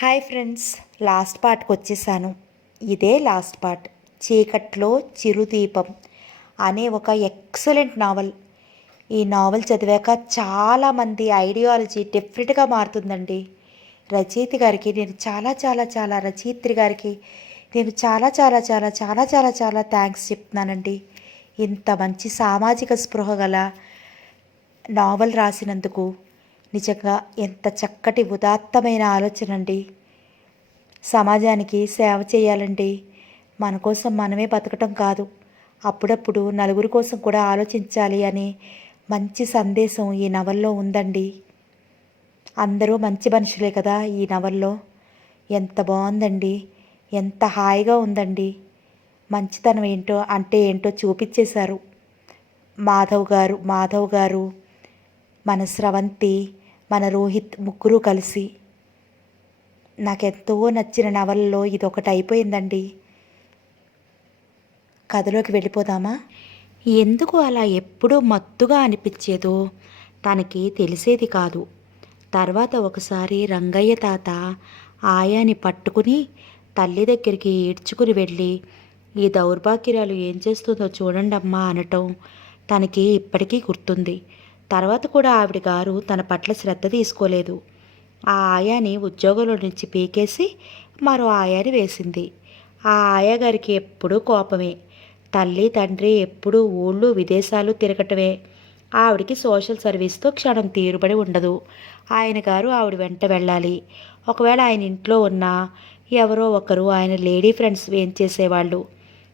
Hi friends, last పార్ట్కి వచ్చేసాను. ఇదే లాస్ట్ పార్ట్. చీకట్లో చిరుదీపం అనే ఒక ఎక్సలెంట్ నావల్. ఈ నావల్ చదివాక చాలామంది ఐడియాలజీ డిఫరెంట్గా మారుతుందండి. రచయిత గారికి నేను చాలా చాలా చాలా రచయిత్రి గారికి నేను చాలా చాలా చాలా చాలా చాలా చాలా థ్యాంక్స్ చెప్తున్నానండి. ఇంత మంచి సామాజిక స్పృహ గల నావల్ రాసినందుకు. నిజంగా ఎంత చక్కటి ఉదాత్తమైన ఆలోచన అండి. సమాజానికి సేవ చేయాలండి. మన కోసం మనమే బతకటం కాదు, అప్పుడప్పుడు నలుగురి కోసం కూడా ఆలోచించాలి అని మంచి సందేశం ఈ నవల్లో ఉందండి. అందరూ మంచి మనుషులే కదా ఈ నవల్లో. ఎంత బాగుందండి, ఎంత హాయిగా ఉందండి. మంచితనం ఏంటో అంటే ఏంటో చూపించేశారు మాధవ్ గారు, మన స్రవంతి, మన రోహిత్ ముగ్గురు కలిసి. నాకెంతో నచ్చిన నవలలో ఇదొకటి అయిపోయిందండి. కథలోకి వెళ్ళిపోదామా? ఎందుకు అలా ఎప్పుడూ మత్తుగా అనిపించేదో తనకి తెలిసేది కాదు. తర్వాత ఒకసారి రంగయ్య తాత ఆయాని పట్టుకుని తల్లి దగ్గరికి ఈడ్చుకుని వెళ్ళి, ఈ దౌర్భాగ్యురాలు ఏం చేస్తుందో చూడండమ్మా అనటం తనకి ఇప్పటికీ గుర్తుంది. తర్వాత కూడా ఆవిడ గారు తన పట్ల శ్రద్ధ తీసుకోలేదు. ఆ ఆయాని ఉద్యోగంలో నుంచి పీకేసి మరో ఆయాని వేసింది. ఆ ఆయాగారికి ఎప్పుడూ కోపమే. తల్లి తండ్రి ఎప్పుడూ ఊళ్ళు విదేశాలు తిరగటమే. ఆవిడికి సోషల్ సర్వీస్తో క్షణం తీరుబడి ఉండదు. ఆయన గారు ఆవిడ వెంట వెళ్ళాలి. ఒకవేళ ఆయన ఇంట్లో ఉన్నా ఎవరో ఒకరు ఆయన లేడీ ఫ్రెండ్స్ ఏం చేసేవాళ్ళు.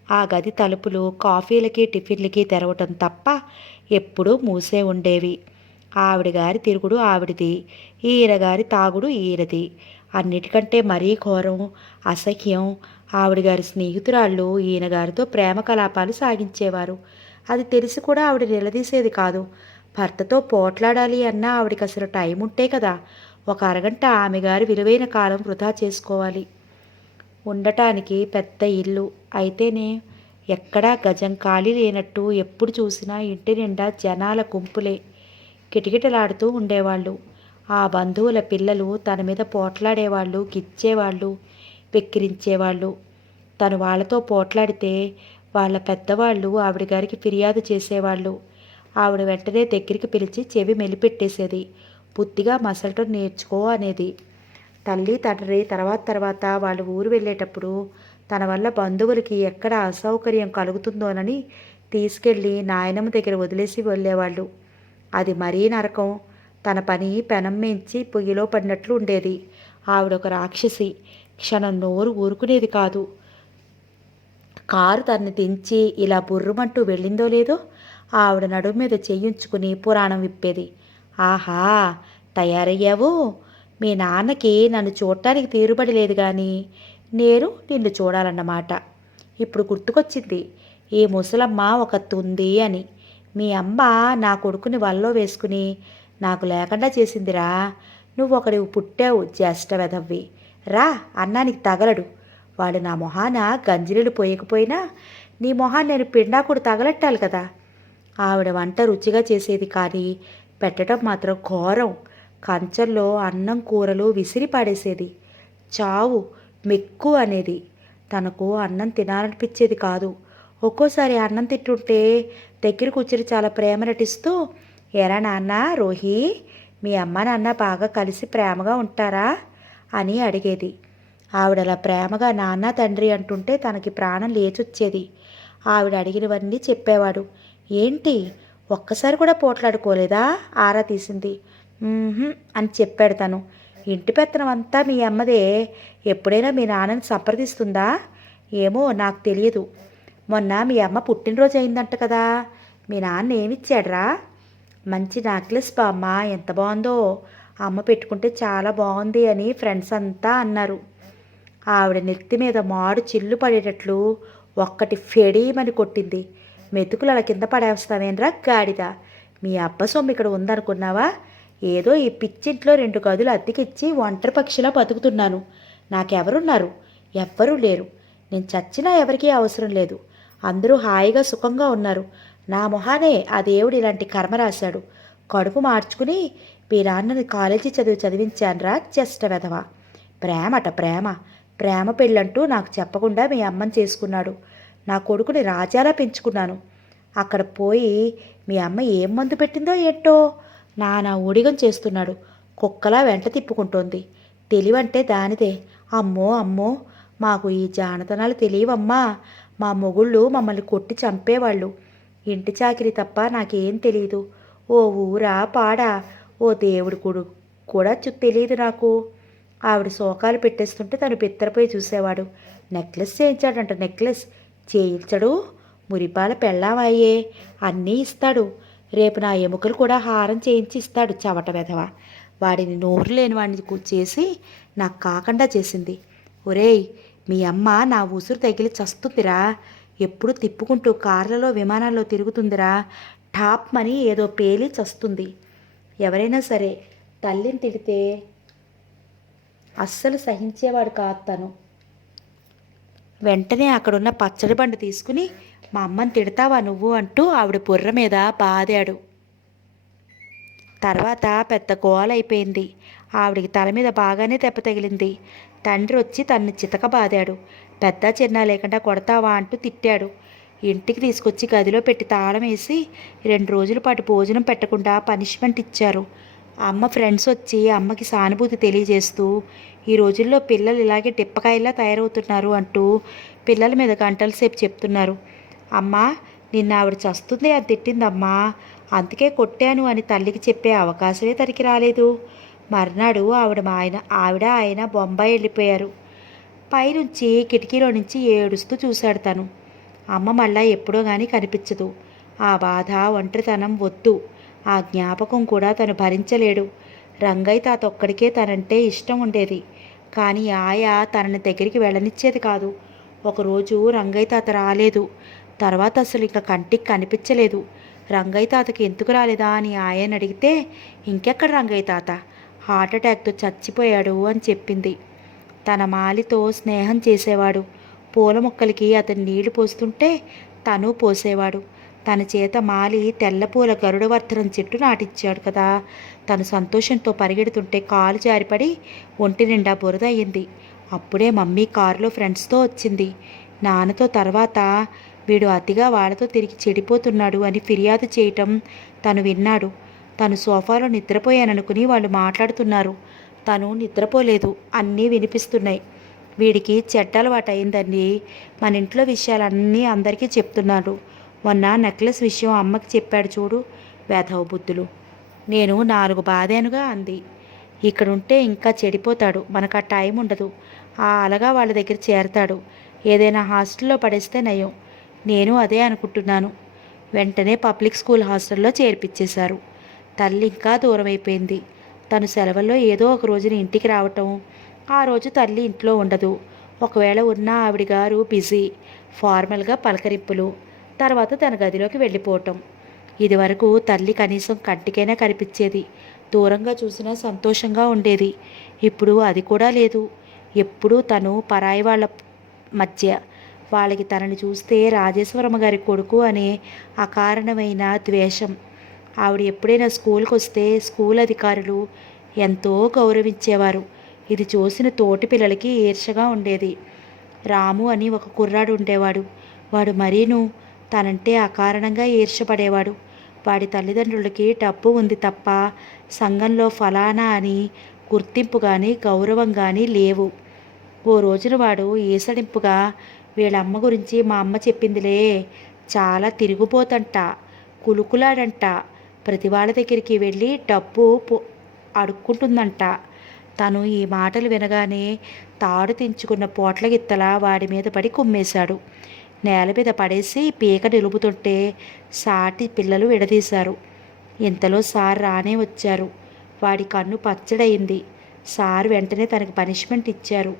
ఆ గది తలుపులు కాఫీలకి టిఫిన్లకి తెరవటం తప్ప ఎప్పుడూ మూసే ఉండేవి. ఆవిడ గారి తిరుగుడు ఆవిడిది, ఈయన గారి తాగుడు ఈయనది. అన్నిటికంటే మరీ ఘోరం, అసహ్యం, ఆవిడ గారి స్నేహితురాళ్ళు ఈయన గారితో ప్రేమ కలాపాలు సాగించేవారు. అది తెలిసి కూడా ఆవిడ నిలదీసేది కాదు. భర్తతో పోట్లాడాలి అన్నా ఆవిడకి అసలు టైం ఉంటే కదా. ఒక అరగంట ఆమె గారి విలువైన కాలం వృధా చేసుకోవాలి. ఉండటానికి పెద్ద ఇల్లు అయితేనే ఎక్కడా గజం ఖాళీ లేనట్టు ఎప్పుడు చూసినా ఇంటి నిండా జనాల గుంపులే కిటకిటలాడుతూ ఉండేవాళ్ళు. ఆ బంధువుల పిల్లలు తన మీద పోట్లాడేవాళ్ళు, గిచ్చేవాళ్ళు, వెక్కిరించేవాళ్ళు. తను వాళ్ళతో పోట్లాడితే వాళ్ళ పెద్దవాళ్ళు ఆవిడ గారికి ఫిర్యాదు చేసేవాళ్ళు. ఆవిడ వెంటనే దగ్గరికి పిలిచి చెవి మెలిపెట్టేసేది. బుద్ధిగా మసలటం నేర్చుకో అనేది. తల్లి తండ్రి తర్వాత వాళ్ళు ఊరు వెళ్ళేటప్పుడు తన వల్ల బంధువులకి ఎక్కడ అసౌకర్యం కలుగుతుందోనని తీసుకెళ్ళి నాయనమ్మ దగ్గర వదిలేసి వెళ్ళేవాళ్ళు. అది మరీ నరకం. తన పని పెనం మేంచి పొయ్యిలో పడినట్లు ఉండేది. ఆవిడొక రాక్షసి. క్షణం నోరు ఊరుకునేది కాదు. కారు తన్ని దించి ఇలా బుర్రుమంటూ వెళ్ళిందో లేదో ఆవిడ నడుము మీద చెయ్యించుకుని పురాణం విప్పేది. ఆహా, తయారయ్యావు. మీ నాన్నకి నన్ను చూడటానికి తీరుబడి లేదు కానీ నేను నిన్ను చూడాలన్నమాట. ఇప్పుడు గుర్తుకొచ్చింది, ఈ ముసలమ్మ ఒకత్తి ఉంది అని. మీ అమ్మ నా కొడుకుని వల్లో వేసుకుని నాకు లేకుండా చేసిందిరా. నువ్వు ఒకడివి పుట్టావు, జ్యేష్ఠ వెధవ్వి. రా, అన్నానికి తగలడు. వాడు నా మొహాన గంజిరీలు పోయకపోయినా నీ మొహాన్ని నేను పిండాకుడు తగలెట్టాలి కదా. ఆవిడ వంట రుచిగా చేసేది కానీ పెట్టడం మాత్రం ఘోరం. కంచంలో అన్నం కూరలు విసిరి పాడేసేది. చావు మెక్కు అనేది. తనకు అన్నం తినాలనిపించేది కాదు. ఒక్కోసారి అన్నం తింటుంటే దగ్గర కూర్చుని చాలా ప్రేమ నటిస్తూ, ఎరా నాన్న రోహి, మీ అమ్మ నాన్న బాగా కలిసి ప్రేమగా ఉంటారా అని అడిగేది. ఆవిడలా ప్రేమగా నాన్న తండ్రి అంటుంటే తనకి ప్రాణం లేచొచ్చేది. ఆవిడ అడిగినవన్నీ చెప్పేవాడు. ఏంటి, ఒక్కసారి కూడా పోట్లాడుకోలేదా ఆరా తీసింది. అని చెప్పాడు తను. ఇంటి పెత్తనం అంతా మీ అమ్మదే. ఎప్పుడైనా మీ నాన్నని సంప్రదిస్తుందా? ఏమో నాకు తెలియదు. మొన్న మీ అమ్మ పుట్టినరోజు అయిందంట కదా. మీ నాన్న ఏమిచ్చాడ్రా? మంచి నెక్లెస్ బామ్మ, ఎంత బాగుందో. అమ్మ పెట్టుకుంటే చాలా బాగుంది అని ఫ్రెండ్స్ అంతా అన్నారు. ఆవిడ నెత్తి మీద మాడు చిల్లు పడేటట్లు ఒక్కటి ఫెడీమని కొట్టింది. మెతుకులు అలా కింద పడేస్తావేంద్రా గాడిద. మీ అబ్బ సొమ్ము ఇక్కడ ఉందనుకున్నావా? ఏదో ఈ పిచ్చింట్లో 2 గదులు అద్దెకిచ్చి ఒంటరి పక్షిలా బతుకుతున్నాను. నాకెవరున్నారు? ఎవ్వరూ లేరు. నేను చచ్చినా ఎవరికీ అవసరం లేదు. అందరూ హాయిగా సుఖంగా ఉన్నారు. నా మొహానే ఆ దేవుడు ఇలాంటి కర్మ రాశాడు. కడుపు మార్చుకుని మీ నాన్నని కాలేజీ చదివించానురా, చెష్ట వెధవ. ప్రేమట ప్రేమ. ప్రేమ పెళ్ళంటూ నాకు చెప్పకుండా మీ అమ్మని చేసుకున్నాడు. నా కొడుకుని రాజాలా పెంచుకున్నాను. అక్కడ పోయి మీ అమ్మ ఏం మందు పెట్టిందో ఏంటో నానా ఊడిగం చేస్తున్నాడు. కుక్కలా వెంట తిప్పుకుంటోంది. తెలివంటే దానిదే. అమ్మో అమ్మో, మాకు ఈ జానతనాలు తెలియవమ్మా. మా మొగుళ్ళు మమ్మల్ని కొట్టి చంపేవాళ్ళు. ఇంటి చాకిరి తప్ప నాకేం తెలియదు. ఓ ఊరా పాడా, ఓ దేవుడి కొడు కూడా తెలియదు నాకు. ఆవిడ శోకాలు పెట్టేస్తుంటే తను బిత్తరపోయి చూసేవాడు. నెక్లెస్ చేయించాడంట. నెక్లెస్ చేయించడు. మురిపాల పెళ్ళామయ్యే అన్నీ ఇస్తాడు. రేపు నా ఎముకలు కూడా హారం చేయించి ఇస్తాడు. చవట వెధవ. వాడిని నోరు లేని వాడిని చేసి నాకు కాకుండా చేసింది. ఒరేయ్, మీ అమ్మ నా ఉసురు తగిలి చస్తుందిరా. ఎప్పుడు తిప్పుకుంటూ కార్లలో విమానాల్లో తిరుగుతుందిరా. టాప్ మని ఏదో పేలి చస్తుంది. ఎవరైనా సరే తల్లిని తిడితే అస్సలు సహించేవాడు కాదు తను. వెంటనే అక్కడున్న పచ్చడి బండ తీసుకుని మా అమ్మని తిడతావా నువ్వు అంటూ ఆవిడ బుర్ర మీద బాదాడు. తర్వాత పెద్ద గోల అయిపోయింది. ఆవిడికి తల మీద బాగానే దెబ్బ తగిలింది. తండ్రి వచ్చి తన్ని చితక బాదాడు. పెద్ద చిన్న లేకుండా కొడతావా అంటూ తిట్టాడు. ఇంటికి తీసుకొచ్చి గదిలో పెట్టి తాళం వేసి 2 రోజుల పాటు భోజనం పెట్టకుండా పనిష్మెంట్ ఇచ్చారు. అమ్మ ఫ్రెండ్స్ వచ్చి అమ్మకి సానుభూతి తెలియజేస్తూ ఈ రోజుల్లో పిల్లలు ఇలాగే టిప్పకాయలా తయారవుతున్నారు అంటూ పిల్లల మీద గంటల సేపు చెప్తున్నారు. అమ్మా, నిన్న ఆవిడ చస్తుంది అని తిట్టిందమ్మా, అందుకే కొట్టాను అని తల్లికి చెప్పే అవకాశమే తనకి రాలేదు. మర్నాడు ఆవిడ ఆయన బొంబాయి వెళ్ళిపోయారు. పైనుంచి కిటికీలో నుంచి ఏడుస్తూ చూశాడు తను. అమ్మ మళ్ళా ఎప్పుడో కానీ కనిపించదు. ఆ బాధ, ఒంటరితనం వద్దు. ఆ జ్ఞాపకం కూడా తను భరించలేడు. రంగయ్య తాత ఒక్కడికే తనంటే ఇష్టం ఉండేది. కానీ తనని దగ్గరికి వెళ్ళనిచ్చేది కాదు. ఒకరోజు రంగయ్య తాత రాలేదు. తర్వాత అసలు ఇక కంటికి కనిపించలేదు. రంగయ్య తాతకి ఎందుకు రాలేదా అని ఆయని అడిగితే, ఇంకెక్కడ రంగయ్య తాత, హార్ట్అటాక్తో చచ్చిపోయాడు అని చెప్పింది. తన మాలితో స్నేహం చేసేవాడు. పూల మొక్కలకి అతను నీళ్లు పోస్తుంటే తను పోసేవాడు. తన చేత మాలి తెల్లపూల గరుడవర్ధనం చెట్టు నాటిచ్చాడు కదా. తను సంతోషంతో పరిగెడుతుంటే కాలు జారిపడి ఒంటి నిండా బురద అయ్యింది. అప్పుడే మమ్మీ కారులో ఫ్రెండ్స్తో వచ్చింది. నాన్నతో తర్వాత వీడు అతిగా వాళ్ళతో తిరిగి చెడిపోతున్నాడు అని ఫిర్యాదు చేయటం తను విన్నాడు. తను సోఫాలో నిద్రపోయాననుకుని వాళ్ళు మాట్లాడుతున్నారు. తను నిద్రపోలేదు. అన్నీ వినిపిస్తున్నాయి. వీడికి చెడ్డ అలవాటు అయిందండి. మన ఇంట్లో విషయాలన్నీ అందరికీ చెప్తున్నాడు. మొన్న నెక్లెస్ విషయం అమ్మకి చెప్పాడు చూడు, వేధవ బుద్ధులు. నేను 4 బాధానుగా అంది. ఇక్కడుంటే ఇంకా చెడిపోతాడు. మనకు ఆ టైం ఉండదు. అలగా వాళ్ళ దగ్గర చేరతాడు. ఏదైనా హాస్టల్లో పడేస్తే నయం. నేను అదే అనుకుంటున్నాను. వెంటనే పబ్లిక్ స్కూల్ హాస్టల్లో చేర్పించేశారు. తల్లి ఇంకా దూరం అయిపోయింది. తను సెలవుల్లో ఏదో ఒక రోజున ఇంటికి రావటం. ఆ రోజు తల్లి ఇంట్లో ఉండదు. ఒకవేళ ఉన్న ఆవిడ గారు బిజీ. ఫార్మల్గా పలకరింపులు. తర్వాత తన గదిలోకి వెళ్ళిపోవటం. ఇదివరకు తల్లి కనీసం కంటికైనా కనిపించేది. దూరంగా చూసినా సంతోషంగా ఉండేది. ఇప్పుడు అది కూడా లేదు. ఎప్పుడూ తను పరాయి వాళ్ళ మధ్య. వాళ్ళకి తనని చూస్తే రాజేశ్వరమ్మ గారి కొడుకు అనే అకారణమైన ద్వేషం. ఆవిడ ఎప్పుడైనా స్కూల్కి వస్తే స్కూల్ అధికారులు ఎంతో గౌరవించేవారు. ఇది చూసిన తోటి పిల్లలకి ఈర్షగా ఉండేది. రాము అని ఒక కుర్రాడు ఉండేవాడు. వాడు మరీను తనంటే అకారణంగా ఈర్షపడేవాడు. వాడి తల్లిదండ్రులకి డబ్బు ఉంది తప్ప సంఘంలో ఫలానా అని గుర్తింపు కానీ గౌరవం కానీ లేవు. ఓ రోజున వాడు ఈసడింపుగా, వీళ్ళమ్మ గురించి మా అమ్మ చెప్పిందిలే, చాలా తిరుగుపోతంట, కులుకులాడంట, ప్రతి వాళ్ళ దగ్గరికి వెళ్ళి డబ్బు అడుక్కుంటుందంట. తను ఈ మాటలు వినగానే తాడు తెంచుకున్న పోట్లగిత్తలా వాడి మీద పడి కుమ్మేశాడు. నేల మీద పడేసి పీక నిలుపుతుంటే సాటి పిల్లలు విడదీశారు. ఇంతలో సార్ రానే వచ్చారు. వాడి కన్ను పచ్చడయింది. సార్ వెంటనే తనకి పనిష్మెంట్ ఇచ్చారు.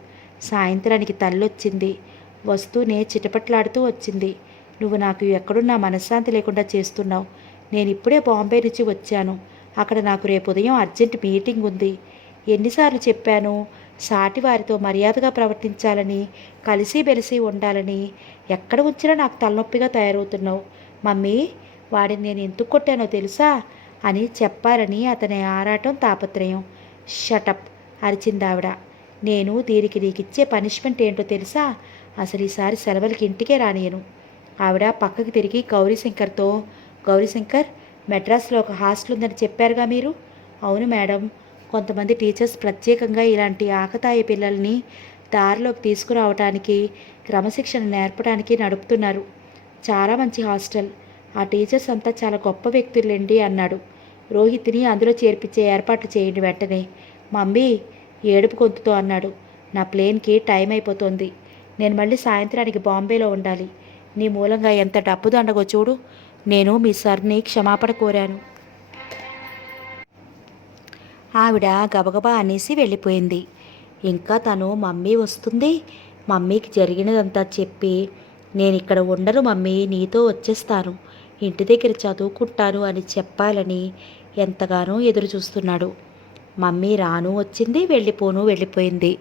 సాయంత్రానికి తల్లొచ్చింది. వస్తూనే చిటపట్లాడుతూ వచ్చింది. నువ్వు నాకు ఎక్కడున్నా మనశ్శాంతి లేకుండా చేస్తున్నావు. నేను ఇప్పుడే బాంబే నుంచి వచ్చాను. అక్కడ నాకు రేపు ఉదయం అర్జెంట్ మీటింగ్ ఉంది. ఎన్నిసార్లు చెప్పాను, సాటి వారితో మర్యాదగా ప్రవర్తించాలని, కలిసి బెలిసి ఉండాలని. ఎక్కడ ఉంచినా నాకు తలనొప్పిగా తయారవుతున్నావు. మమ్మీ, వాడిని నేను ఎందుకు కొట్టానో తెలుసా అని చెప్పాలని అతని ఆరాటం, తాపత్రయం. షటప్ అరిచిందావిడ. నేను దీనికి నీకిచ్చే పనిష్మెంట్ ఏంటో తెలుసా? అసలు ఈసారి సెలవులకి ఇంటికే రానియను. ఆవిడ పక్కకి తిరిగి గౌరీశంకర్తో, గౌరీశంకర్, మెడ్రాస్లో ఒక హాస్టల్ ఉందని చెప్పారుగా మీరు? అవును మేడం. కొంతమంది టీచర్స్ ప్రత్యేకంగా ఇలాంటి ఆకతాయి పిల్లల్ని దారిలోకి తీసుకురావటానికి, క్రమశిక్షణ నేర్పడానికి నడుపుతున్నారు. చాలా మంచి హాస్టల్. ఆ టీచర్స్ అంతా చాలా గొప్ప వ్యక్తులండి అన్నాడు. రోహిత్ని అందులో చేర్పించే ఏర్పాట్లు చేయండి వెంటనే. మమ్మీ ఏడుపు గొంతుతో అన్నాడు. నా ప్లేన్కి టైం అయిపోతుంది. నేను మళ్ళీ సాయంత్రానికి బాంబేలో ఉండాలి. నీ మూలంగా ఎంత డబ్బు దండగో చూడు. నేను మీ సార్ని క్షమాపణ కోరాను. ఆవిడ గబగబా అనేసి వెళ్ళిపోయింది. ఇంకా తను మమ్మీ వస్తుంది, మమ్మీకి జరిగినదంతా చెప్పి, నేను ఇక్కడ ఉండను మమ్మీ, నీతో వచ్చేస్తాను, ఇంటి దగ్గర చదువుకుంటాను అని చెప్పాలని ఎంతగానో ఎదురు చూస్తున్నాడు. మమ్మీ రాను వచ్చింది, వెళ్ళిపోను వెళ్ళిపోయింది.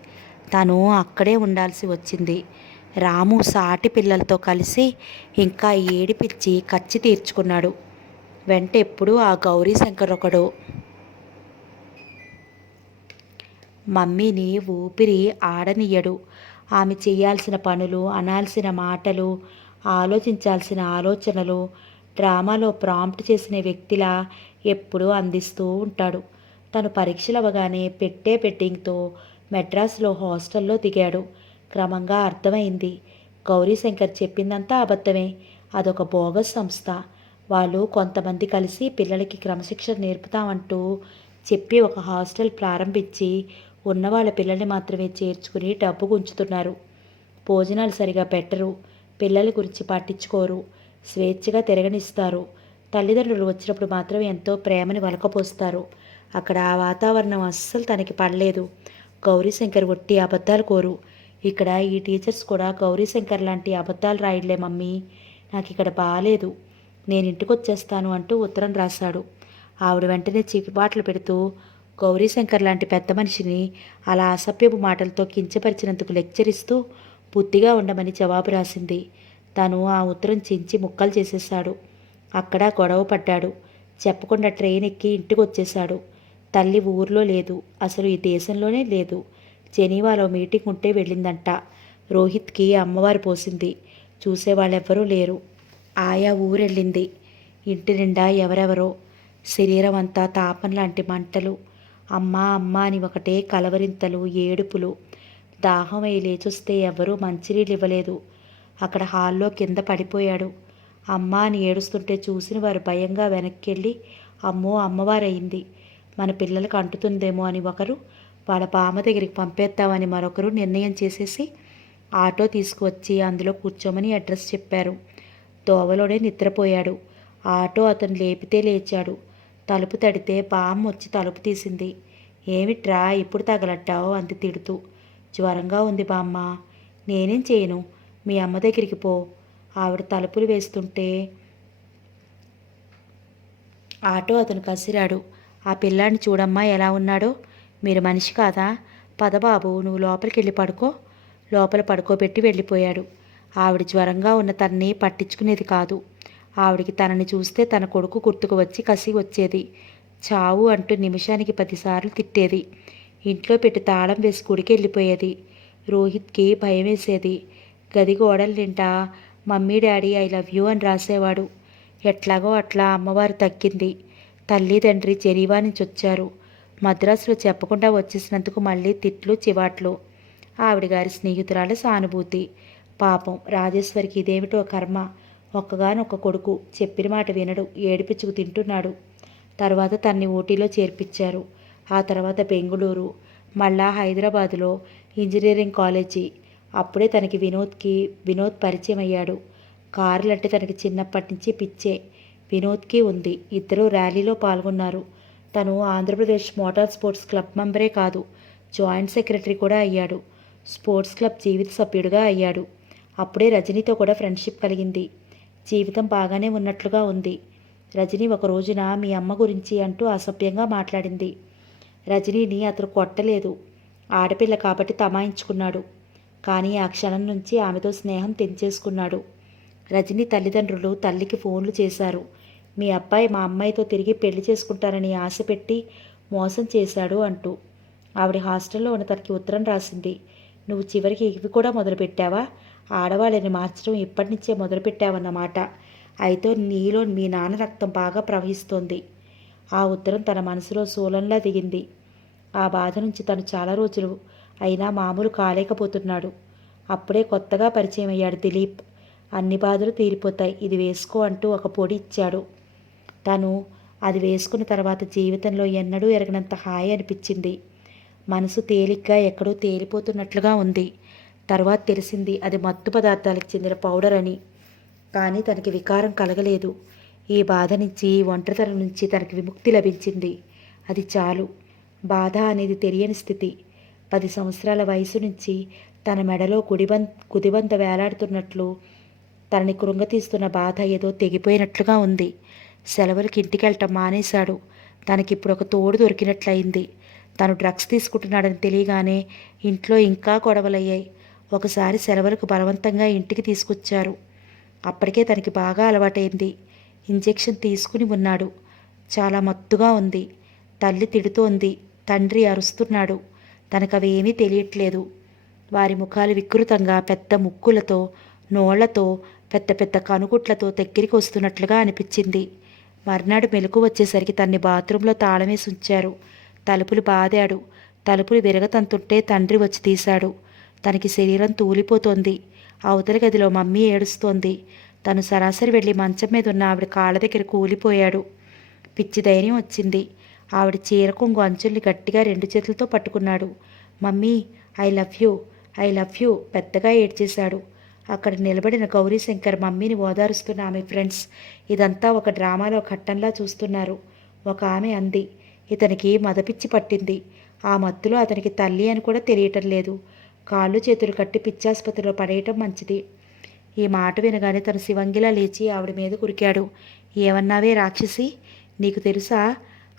తను అక్కడే ఉండాల్సి వచ్చింది. రాము సాటి పిల్లలతో కలిసి ఇంకా ఏడిపించి కచ్చి తీర్చుకున్నాడు. వెంట ఎప్పుడు ఆ గౌరీశంకర్ ఒకడు మమ్మీని ఊపిరి ఆడనియ్యడు. ఆమె చేయాల్సిన పనులు, అనాల్సిన మాటలు, ఆలోచించాల్సిన ఆలోచనలు డ్రామాలో ప్రాంప్ట్ చేసిన వ్యక్తిలా ఎప్పుడూ అందిస్తూ ఉంటాడు. తను పరీక్షలు అవ్వగానే పెట్టే బెట్టింగ్తో మెడ్రాస్లో హాస్టల్లో దిగాడు. క్రమంగా అర్థమైంది, గౌరీశంకర్ చెప్పిందంతా అబద్ధమే. అదొక బోగస్ సంస్థ. వాళ్ళు కొంతమంది కలిసి పిల్లలకి క్రమశిక్షణ నేర్పుతామంటూ చెప్పి ఒక హాస్టల్ ప్రారంభించి ఉన్నవాళ్ళ పిల్లల్ని మాత్రమే చేర్చుకుని డబ్బు గుంచుతున్నారు. భోజనాలు సరిగా పెట్టరు, పిల్లల గురించి పట్టించుకోరు, స్వేచ్ఛగా తిరగనిస్తారు. తల్లిదండ్రులు వచ్చినప్పుడు మాత్రం ఎంతో ప్రేమని వలకపోస్తారు. అక్కడ ఆ వాతావరణం అస్సలు తనకి పడలేదు. గౌరీశంకర్ ఒట్టి అబద్ధాలు కోరు. ఇక్కడ ఈ టీచర్స్ కూడా గౌరీశంకర్ లాంటి అబద్ధాలు రాయలే మమ్మీ, నాకు ఇక్కడ బాగాలేదు, నేను ఇంటికి వచ్చేస్తాను అంటూ ఉత్తరం రాశాడు. ఆవిడ వెంటనే చిక్కుబాట్లు పెడుతూ గౌరీశంకర్ లాంటి పెద్ద మనిషిని అలా అసభ్యపు మాటలతో కించపరిచినందుకు లెక్చర్ ఇస్తూ బుద్ధిగా ఉండమని జవాబు రాసింది. తను ఆ ఉత్తరం చించి ముక్కలు చేసేశాడు. అక్కడ గొడవ పడ్డాడు. చెప్పకుండా ట్రైన్ ఎక్కి ఇంటికి వచ్చేశాడు. తల్లి ఊర్లో లేదు, అసలు ఈ దేశంలోనే లేదు. జెనీవాలో మీటింగ్ ఉంటే వెళ్ళిందంట. రోహిత్కి అమ్మవారు పోసింది. చూసేవాళ్ళెవ్వరూ లేరు. ఆయా ఊరెళ్ళింది. ఇంటి నిండా ఎవరెవరో. శరీరం అంతా తాపం లాంటి మంటలు. అమ్మా అమ్మా అని ఒకటే కలవరింతలు, ఏడుపులు. దాహం అయి లేచొస్తే ఎవరూ మంచినీళ్ళు ఇవ్వలేదు. అక్కడ హాల్లో కింద పడిపోయాడు. అమ్మా అని ఏడుస్తుంటే చూసిన వారు భయంగా వెనక్కెళ్ళి, అమ్మో అమ్మవారయింది, మన పిల్లలకు అంటుతుందేమో అని ఒకరు, వాళ్ళ బామ్మ దగ్గరికి పంపేద్దామని మరొకరు నిర్ణయం చేసేసి ఆటో తీసుకువచ్చి అందులో కూర్చోమని అడ్రస్ చెప్పారు. దోవలోనే నిద్రపోయాడు. ఆటో అతను లేపితే లేచాడు. తలుపు తడితే బామ్మ వచ్చి తలుపు తీసింది. ఏమిట్రా ఇప్పుడు తగలట్టావు అంది తిడుతూ. జ్వరంగా ఉంది బామ్మ. నేనేం చేయను, మీ అమ్మ దగ్గరికి పో. ఆవిడ తలుపులు వేస్తుంటే ఆటో అతను కసిరాడు. ఆ పిల్లాడిని చూడమ్మా ఎలా ఉన్నాడో. మీరు మనిషి కాదా? పదబాబు నువ్వు లోపలికి వెళ్ళి పడుకో. లోపల పడుకోబెట్టి వెళ్ళిపోయాడు. ఆవిడ జ్వరంగా ఉన్న తనని పట్టించుకునేది కాదు. ఆవిడికి తనని చూస్తే తన కొడుకు గుర్తుకు వచ్చి కసి వచ్చేది. చావు అంటూ నిమిషానికి 10 సార్లు తిట్టేది. ఇంట్లో పెట్టి తాళం వేసి గుడికి వెళ్ళిపోయేది. రోహిత్కి భయం వేసేది. గది గోడల నిండా mummy daddy I love you అని రాసేవాడు. ఎట్లాగో అట్లా అమ్మవారు తగ్గింది. తల్లి తండ్రి జెనీవా నుంచి వచ్చారు. మద్రాసులో చెప్పకుండా వచ్చేసినందుకు మళ్ళీ తిట్లు చివాట్లు. ఆవిడ గారి స్నేహితురాల సానుభూతి. పాపం రాజేశ్వరికి ఇదేమిటో కర్మ. ఒక్కగానొక్క కొడుకు, చెప్పిన మాట వినడు, ఏడిపించుకు తింటున్నాడు. తర్వాత తన్ని ఊటీలో చేర్పించారు. ఆ తర్వాత బెంగుళూరు, మళ్ళా హైదరాబాదులో ఇంజనీరింగ్ కాలేజీ. అప్పుడే తనకి వినోద్ పరిచయం అయ్యాడు. కారులంటే తనకి చిన్నప్పటి నుంచి పిచ్చే. వినోద్కి ఉంది. ఇద్దరూ ర్యాలీలో పాల్గొన్నారు. తను ఆంధ్రప్రదేశ్ మోటార్ స్పోర్ట్స్ క్లబ్ మెంబరే కాదు, జాయింట్ సెక్రటరీ కూడా అయ్యాడు. స్పోర్ట్స్ క్లబ్ జీవిత సభ్యుడిగా అయ్యాడు. అప్పుడే రజనీతో కూడా ఫ్రెండ్షిప్ కలిగింది. జీవితం బాగానే ఉన్నట్లుగా ఉంది. రజనీ ఒక రోజున మీ అమ్మ గురించి అంటూ అసభ్యంగా మాట్లాడింది. రజనీని అతను కొట్టలేదు, ఆడపిల్ల కాబట్టి తమాయించుకున్నాడు. కానీ ఆ క్షణం నుంచి ఆమెతో స్నేహం తెంచేసుకున్నాడు. రజనీ తల్లిదండ్రులు తల్లికి ఫోన్లు చేశారు. మీ అబ్బాయి మా అమ్మాయితో తిరిగి పెళ్లి చేసుకుంటారని ఆశ పెట్టి మోసం చేశాడు అంటూ. ఆవిడ హాస్టల్లో ఉన్న తనకి ఉత్తరం రాసింది. నువ్వు చివరికి ఇవి కూడా మొదలుపెట్టావా? ఆడవాళ్ళని మార్చడం ఇప్పటి నుంచే మొదలుపెట్టావన్నమాట. అయితే నీలో మీ నాన్న రక్తం బాగా ప్రవహిస్తోంది. ఆ ఉత్తరం తన మనసులో శూలంలా దిగింది. ఆ బాధ నుంచి తను చాలా రోజులు అయినా మామూలు కాలేకపోతున్నాడు. అప్పుడే కొత్తగా పరిచయం అయ్యాడు దిలీప్. అన్ని బాధలు తీరిపోతాయి, ఇది వేసుకో అంటూ ఒక పొడి ఇచ్చాడు. తను అది వేసుకున్న తర్వాత జీవితంలో ఎన్నడూ ఎరగనంత హాయి అనిపించింది. మనసు తేలిగ్గా ఎక్కడో తేలిపోతున్నట్లుగా ఉంది. తర్వాత తెలిసింది అది మత్తు పదార్థాలకు చెందిన పౌడర్ అని. కానీ తనకి వికారం కలగలేదు. ఈ బాధ నుంచి, ఒంటరితనం నుంచి తనకి విముక్తి లభించింది. అది చాలు. బాధ అనేది తెలియని స్థితి. 10 సంవత్సరాల వయసు నుంచి తన మెడలో కుదిబంత వేలాడుతున్నట్లు, తనని కృంగతీస్తున్న బాధ ఏదో తెగిపోయినట్లుగా ఉంది. సెలవులకి ఇంటికెళ్ళటం మానేశాడు. తనకిప్పుడు ఒక తోడు దొరికినట్లయింది. తను డ్రగ్స్ తీసుకుంటున్నాడని తెలియగానే ఇంట్లో ఇంకా గొడవలయ్యాయి. ఒకసారి సెలవులకు బలవంతంగా ఇంటికి తీసుకొచ్చారు. అప్పటికే తనకి బాగా అలవాటైంది. ఇంజెక్షన్ తీసుకుని ఉన్నాడు. చాలా మత్తుగా ఉంది. తల్లి తిడుతోంది, తండ్రి అరుస్తున్నాడు. తనకవేమీ తెలియట్లేదు. వారి ముఖాలు వికృతంగా పెద్ద ముక్కులతో, నోళ్లతో, పెద్ద పెద్ద కనుగుట్లతో దగ్గరికి వస్తున్నట్లుగా అనిపించింది. మర్నాడు మెలకు వచ్చేసరికి తన్ని బాత్రూంలో తాళమేసి ఉంచారు. తలుపులు బాదాడు. తలుపులు విరగతంతుంటే తండ్రి వచ్చి తీశాడు. తనకి శరీరం తూలిపోతోంది. అవతలి గదిలో మమ్మీ ఏడుస్తోంది. తను సరాసరి వెళ్ళి మంచం మీద ఉన్న ఆవిడ కాళ్ళ దగ్గర కూలిపోయాడు. పిచ్చి ధైర్యం వచ్చింది. ఆవిడ చీర కొంగు అంచుల్ని గట్టిగా 2 చేతులతో పట్టుకున్నాడు. Mummy, I love you, I love you పెద్దగా ఏడ్చేశాడు. అక్కడ నిలబడిన గౌరీశంకర్ మమ్మీని ఓదారుస్తున్న ఆమె ఫ్రెండ్స్ ఇదంతా ఒక డ్రామాలో ఘట్టంలా చూస్తున్నారు. ఒక ఆమె అంది, ఇతనికి మదపిచ్చి పట్టింది. ఆ మత్తులో అతనికి తల్లి అని కూడా తెలియటం లేదు. కాళ్ళు చేతులు కట్టి పిచ్చాసుపత్రిలో పడేయటం మంచిది. ఈ మాట వినగానే తను శివంగిలా లేచి ఆవిడ మీద కురికాడు. ఏమన్నావే రాక్షసి, నీకు తెలుసా?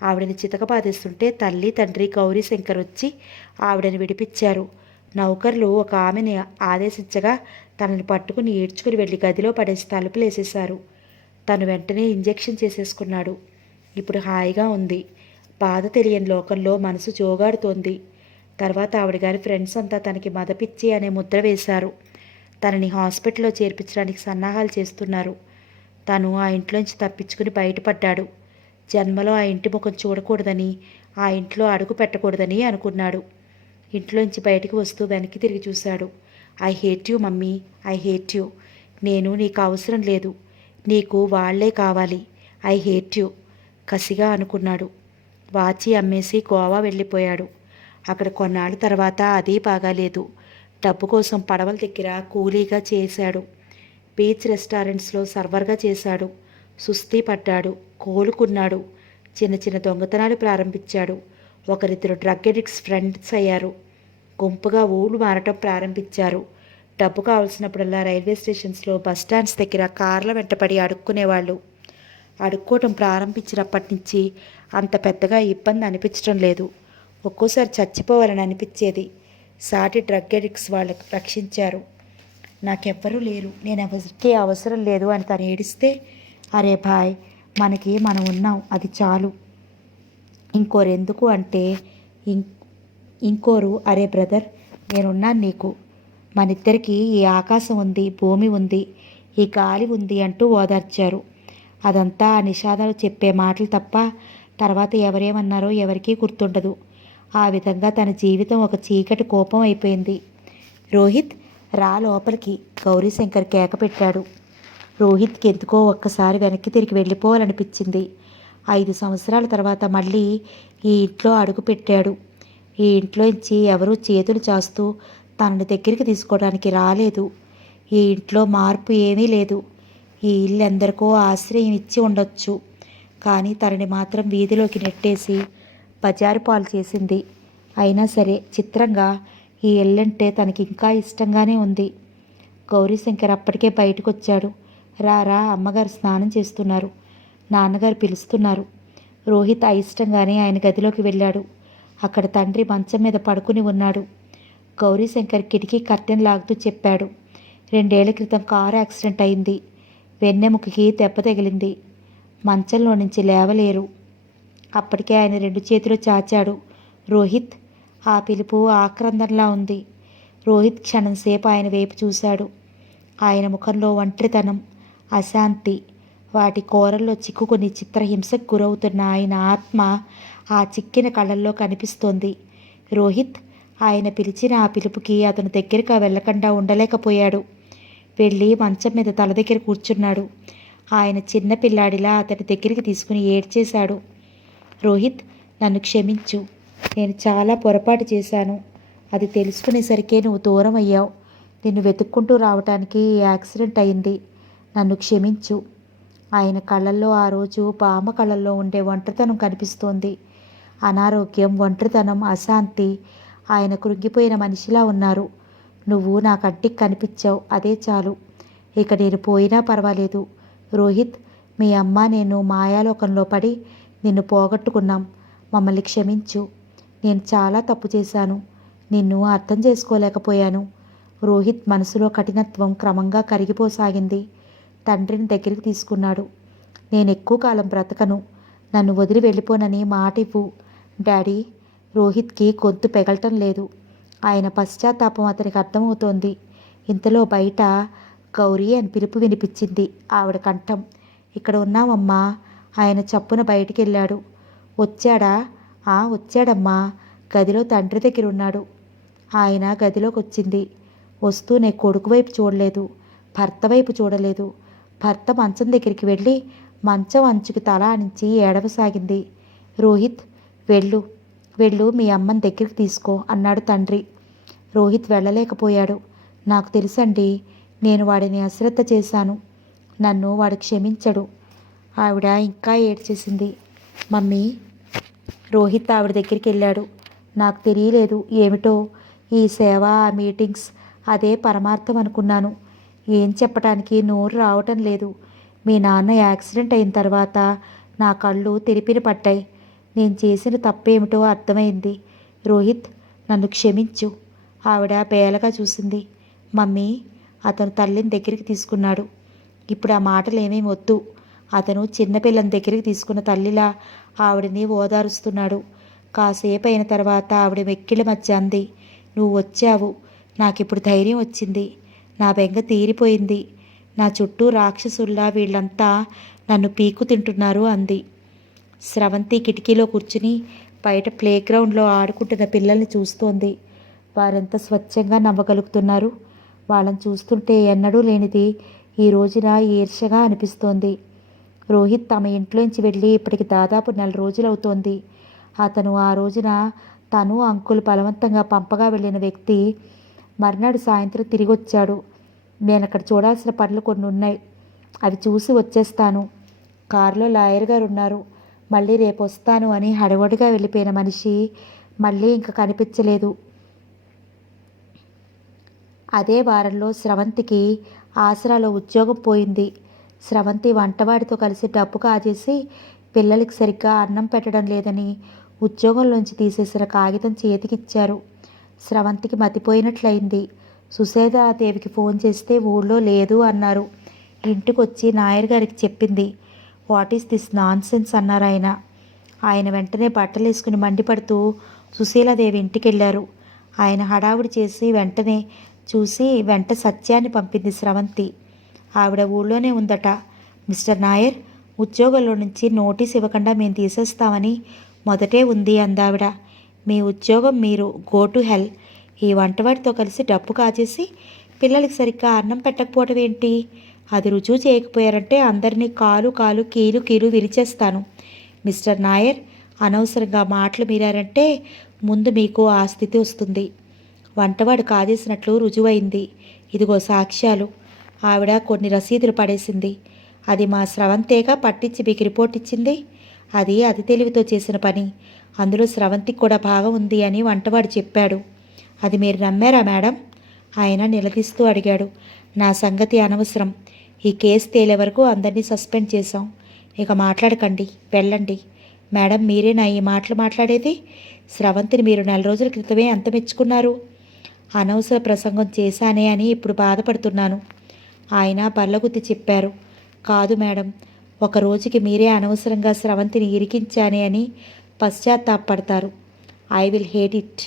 ఆవిడని చితకబాదేస్తుంటే తల్లి తండ్రి గౌరీశంకర్ వచ్చి ఆవిడని విడిపించారు. నౌకర్లు ఒక ఆమెని ఆదేశించగా తనని పట్టుకుని ఈడ్చుకుని వెళ్ళి గదిలో పడేసి తలుపులేసేశారు. తను వెంటనే ఇంజెక్షన్ చేసేసుకున్నాడు. ఇప్పుడు హాయిగా ఉంది. బాధ తెలియని లోకంలో మనసు జోగాడుతోంది. తర్వాత ఆవిడ గారి ఫ్రెండ్స్ అంతా తనకి మదపిచ్చి అనే ముద్ర వేశారు. తనని హాస్పిటల్లో చేర్పించడానికి సన్నాహాలు చేస్తున్నారు. తను ఆ ఇంట్లోంచి తప్పించుకుని బయటపడ్డాడు. జన్మలో ఆ ఇంటి ముఖం చూడకూడదని, ఆ ఇంట్లో అడుగు పెట్టకూడదని అనుకున్నాడు. ఇంట్లోంచి బయటికి వస్తూ వెనక్కి తిరిగి చూశాడు. I hate you mummy, I hate you. నేను నీకు అవసరం లేదు. నీకు వాళ్లే కావాలి. ఐ హేట్ యూ కసిగా అనుకున్నాడు. వాచి అమ్మేసి గోవా వెళ్ళిపోయాడు. అక్కడ కొన్నాళ్ళ తర్వాత అదీ బాగాలేదు. డబ్బు కోసం పడవల దగ్గర కూలీగా చేశాడు. బీచ్ రెస్టారెంట్స్లో సర్వర్గా చేశాడు. సుస్తీ పడ్డాడు, కోలుకున్నాడు. చిన్న చిన్న దొంగతనాలు ప్రారంభించాడు. ఒకరిద్దరు డ్రగ్ ఎడిక్ట్స్ ఫ్రెండ్స్ అయ్యారు. గుంపుగా ఊళ్ళు మారటం ప్రారంభించారు. డబ్బు కావాల్సినప్పుడల్లా రైల్వే స్టేషన్స్లో, బస్టాండ్స్ దగ్గర కార్ల వెంటపడి అడుక్కునేవాళ్ళు. అడుక్కోవటం ప్రారంభించినప్పటి నుంచి అంత పెద్దగా ఇబ్బంది అనిపించడం లేదు. ఒక్కోసారి చచ్చిపోవాలని అనిపించేది. సాటి డ్రగ్ ఎడిక్ట్స్ వాళ్ళకు రక్షించారు. నాకెవ్వరూ లేరు, నేను ఎవరికీ అవసరం లేదు అని తను ఏడిస్తే, అరే భాయ్, మనకి మనం ఉన్నాం, అది చాలు. ఇంకోరెందుకు అంటే ఇంకోరు, అరే బ్రదర్, నేనున్నాను నీకు. మనిద్దరికీ ఈ ఆకాశం ఉంది, భూమి ఉంది, ఈ గాలి ఉంది అంటూ ఓదార్చారు. అదంతా ఆ నిషాదాలు చెప్పే మాటలు తప్ప తర్వాత ఎవరేమన్నారో ఎవరికీ గుర్తుండదు. ఆ విధంగా తన జీవితం ఒక చీకటి కోపం అయిపోయింది. రోహిత్, రా లోపలికి, గౌరీశంకర్ కేక పెట్టాడు. రోహిత్కి ఎందుకో ఒక్కసారి వెనక్కి తిరిగి వెళ్ళిపోవాలనిపించింది. 5 సంవత్సరాల తర్వాత మళ్ళీ ఈ ఇంట్లో అడుగు పెట్టాడు. ఈ ఇంట్లోంచి ఎవరూ చేతులు చాస్తూ తనని దగ్గరికి తీసుకోవడానికి రాలేదు. ఈ ఇంట్లో మార్పు ఏమీ లేదు. ఈ ఇల్లు ఎందరికో ఆశ్రయం ఇచ్చి ఉండొచ్చు, కానీ తనని మాత్రం వీధిలోకి నెట్టేసి బజారు పాలు చేసింది. అయినా సరే చిత్రంగా ఈ ఇల్లంటే తనకి ఇంకా ఇష్టంగానే ఉంది. గౌరీశంకర్ అప్పటికే బయటకు వచ్చాడు. రా రా, అమ్మగారు స్నానం చేస్తున్నారు, నాన్నగారు పిలుస్తున్నారు. రోహిత్ అయిష్టంగానే ఆయన గదిలోకి వెళ్ళాడు. అక్కడ తండ్రి మంచం మీద పడుకుని ఉన్నాడు. గౌరీశంకర్ కిటికీ కర్టెన్ లాగుతూ చెప్పాడు, 2 ఏళ్ల క్రితం కారు యాక్సిడెంట్ అయింది. వెన్నెముకకి దెబ్బ తగిలింది. మంచంలో నుంచి లేవలేరు. అప్పటికే ఆయన 2 చేతులు చాచాడు. రోహిత్, ఆ పిలుపు ఆక్రందనలా ఉంది. రోహిత్ క్షణంసేపు ఆయన వైపు చూశాడు. ఆయన ముఖంలో ఒంటరితనం, అశాంతి, వాటి కోరల్లో చిక్కుకుని చిత్రహింసకు గురవుతున్న ఆయన ఆత్మ ఆ చిక్కిన కళ్ళల్లో కనిపిస్తోంది. రోహిత్ ఆయన పిలిచిన ఆ పిలుపుకి అతను దగ్గరగా వెళ్ళకుండా ఉండలేకపోయాడు. వెళ్ళి మంచం మీద తల దగ్గర కూర్చున్నాడు. ఆయన చిన్న పిల్లాడిలా అతని దగ్గరికి తీసుకుని ఏడ్చేశాడు. రోహిత్, నన్ను క్షమించు. నేను చాలా పొరపాటు చేశాను. అది తెలుసుకునేసరికే నువ్వు దూరం అయ్యావు. నిన్ను వెతుక్కుంటూ రావటానికి ఈ యాక్సిడెంట్ అయింది. నన్ను క్షమించు. ఆయన కళ్ళల్లో ఆ రోజు బామ్మ కళ్ళల్లో ఉండే ఒంటరితనం కనిపిస్తోంది. అనారోగ్యం, ఒంటరితనం, అశాంతి. ఆయన కృంగిపోయిన మనిషిలా ఉన్నారు. నువ్వు నా కంటికి కనిపించావు, అదే చాలు. ఇక నేను పోయినా పర్వాలేదు. రోహిత్, మీ అమ్మ నేను మాయాలోకంలో పడి నిన్ను పోగొట్టుకున్నాం. మమ్మల్ని క్షమించు. నేను చాలా తప్పు చేశాను. నిన్ను అర్థం చేసుకోలేకపోయాను. రోహిత్ మనసులో కఠినత్వం క్రమంగా కరిగిపోసాగింది. తండ్రిని దగ్గరికి తీసుకున్నాడు. నేను ఎక్కువ కాలం బ్రతకను. నన్ను వదిలి వెళ్ళిపోనని మాట ఇవ్వు. డాడీ. రోహిత్కి గొంతు పెగలటం లేదు. ఆయన పశ్చాత్తాపం అతనికి అర్థమవుతోంది. ఇంతలో బయట గౌరీ అని పిలుపు వినిపించింది. ఆవిడ కంఠం. ఇక్కడ ఉన్నామమ్మా. ఆయన చప్పున బయటికి వెళ్ళాడు. వచ్చాడా? వచ్చాడమ్మా. గదిలో తండ్రి దగ్గర ఉన్నాడు. ఆయన గదిలోకి వచ్చింది. వస్తూనే కొడుకు వైపు చూడలేదు, భర్త వైపు చూడలేదు. భర్త మంచం దగ్గరికి వెళ్ళి మంచం అంచుకి తల ఆనించి ఏడవసాగింది. రోహిత్, వెళ్ళు, వెళ్ళు, మీ అమ్మని దగ్గరికి తీసుకో అన్నాడు తండ్రి. రోహిత్ వెళ్ళలేకపోయాడు. నాకు తెలుసండి, నేను వాడిని అశ్రద్ధ చేశాను. నన్ను వాడు క్షమించడు. ఆవిడ ఇంకా ఏడ్చేసింది. మమ్మీ. రోహిత్ ఆవిడ దగ్గరికి వెళ్ళాడు. నాకు తెలియలేదు ఏమిటో ఈ సేవ, ఆ మీటింగ్స్, అదే పరమార్థం అనుకున్నాను. ఏం చెప్పడానికి నోరు రావటం లేదు. మీ నాన్న యాక్సిడెంట్ అయిన తర్వాత నా కళ్ళు తెరిపిన పడ్డాయి. నేను చేసిన తప్పేమిటో అర్థమైంది. రోహిత్, నన్ను క్షమించు. ఆవిడ బేలగా చూసింది. మమ్మీ. అతను తల్లిని దగ్గరికి తీసుకున్నాడు. ఇప్పుడు ఆ మాటలు ఏమేమి వద్దు. అతను చిన్నపిల్లని దగ్గరికి తీసుకున్న తల్లిలా ఆవిడని ఓదారుస్తున్నాడు. కాసేపు అయిన తర్వాత ఆవిడ వెక్కిళ్ళ మధ్య అంది, నువ్వు వచ్చావు. నాకిప్పుడు ధైర్యం వచ్చింది. నా బెంగ తీరిపోయింది. నా చుట్టూ రాక్షసుల్లా వీళ్ళంతా నన్ను పీకు తింటున్నారు అంది. స్రవంతి కిటికీలో కూర్చుని బయట ప్లేగ్రౌండ్లో ఆడుకుంటున్న పిల్లల్ని చూస్తోంది. వారెంత స్వచ్ఛంగా నవ్వగలుగుతున్నారు. వాళ్ళని చూస్తుంటే ఎన్నడూ లేనిది ఈ రోజున ఈర్ష్యగా అనిపిస్తోంది. రోహిత్ తమ ఇంట్లోంచి వెళ్ళి ఇప్పటికి దాదాపు 4 రోజులవుతోంది. అతను ఆ రోజున తను అంకుల్ బలవంతంగా పంపగా వెళ్ళిన వ్యక్తి మర్నాడు సాయంత్రం తిరిగి వచ్చాడు. నేను అక్కడ చూడాల్సిన పనులు కొన్ని ఉన్నాయి, అవి చూసి వచ్చేస్తాను. కారులో లాయర్ గారు ఉన్నారు. మళ్ళీ రేపు వస్తాను అని హడవడిగా వెళ్ళిపోయిన మనిషి మళ్ళీ ఇంకా కనిపించలేదు. అదే వారంలో స్రవంతికి ఆసరాలో ఉద్యోగం పోయింది. స్రవంతి వంటవాడితో కలిసి డబ్బు కాజేసి పిల్లలకి సరిగ్గా అన్నం పెట్టడం లేదని ఉద్యోగంలోంచి తీసేసిన కాగితం చేతికిచ్చారు. స్రవంతికి మతిపోయినట్లయింది. సుశేదాదేవికి ఫోన్ చేస్తే ఊళ్ళో లేదు అన్నారు. ఇంటికొచ్చి నాయర్ గారికి చెప్పింది. What is this non sense అన్నారు ఆయన. ఆయన వెంటనే బట్టలు వేసుకుని మండిపడుతూ సుశీలాదేవి ఇంటికి వెళ్ళారు. ఆయన హడావుడి చేసి వెంటనే చూసి వెంట సత్యాన్ని పంపింది స్రవంతి. ఆవిడ ఊళ్ళోనే ఉందట. మిస్టర్ నాయర్, ఉద్యోగంలో నుంచి నోటీస్ ఇవ్వకుండా మేము తీసేస్తామని మొదటే ఉంది అందావిడ. మీ ఉద్యోగం మీరు గో టు హెల్. ఈ వంటవాడితో కలిసి డబ్బు కాజేసి పిల్లలకి సరిగ్గా అన్నం పెట్టకపోవడం ఏంటి? అది రుజువు చేయకపోయారంటే అందరినీ కాలు కాలు కీలు కీలు విరిచేస్తాను. మిస్టర్ నాయర్, అనవసరంగా మాటలు మీరారంటే ముందు మీకు ఆ స్థితి వస్తుంది. వంటవాడు కాజేసినట్లు రుజువైంది. ఇదిగో సాక్ష్యాలు. ఆవిడ కొన్ని రసీదులు పడేసింది. అది మా స్రవంతేగా పట్టించి మీకు రిపోర్ట్ ఇచ్చింది. అది తెలివితో చేసిన పని. అందులో స్రవంతికి కూడా భాగం ఉంది అని వంటవాడు చెప్పాడు. అది మీరు నమ్మారా మేడం? ఆయన నిలదీస్తూ అడిగాడు. నా సంగతి అనవసరం. ఈ కేసు తేలే వరకు అందరినీ సస్పెండ్ చేశాం. ఇక మాట్లాడకండి, వెళ్ళండి. మేడం, మీరేనా ఈ మాటలు మాట్లాడేది? స్రవంతిని మీరు 4 రోజుల క్రితమే ఎంత మెచ్చుకున్నారు. అనవసర ప్రసంగం చేశానే అని ఇప్పుడు బాధపడుతున్నాను. ఆయన బల్లగుద్ది చెప్పారు. కాదు మేడం, ఒక రోజుకి మీరే అనవసరంగా స్రవంతిని ఇరికించానే అని పశ్చాత్తాపడతారు. I will hate it.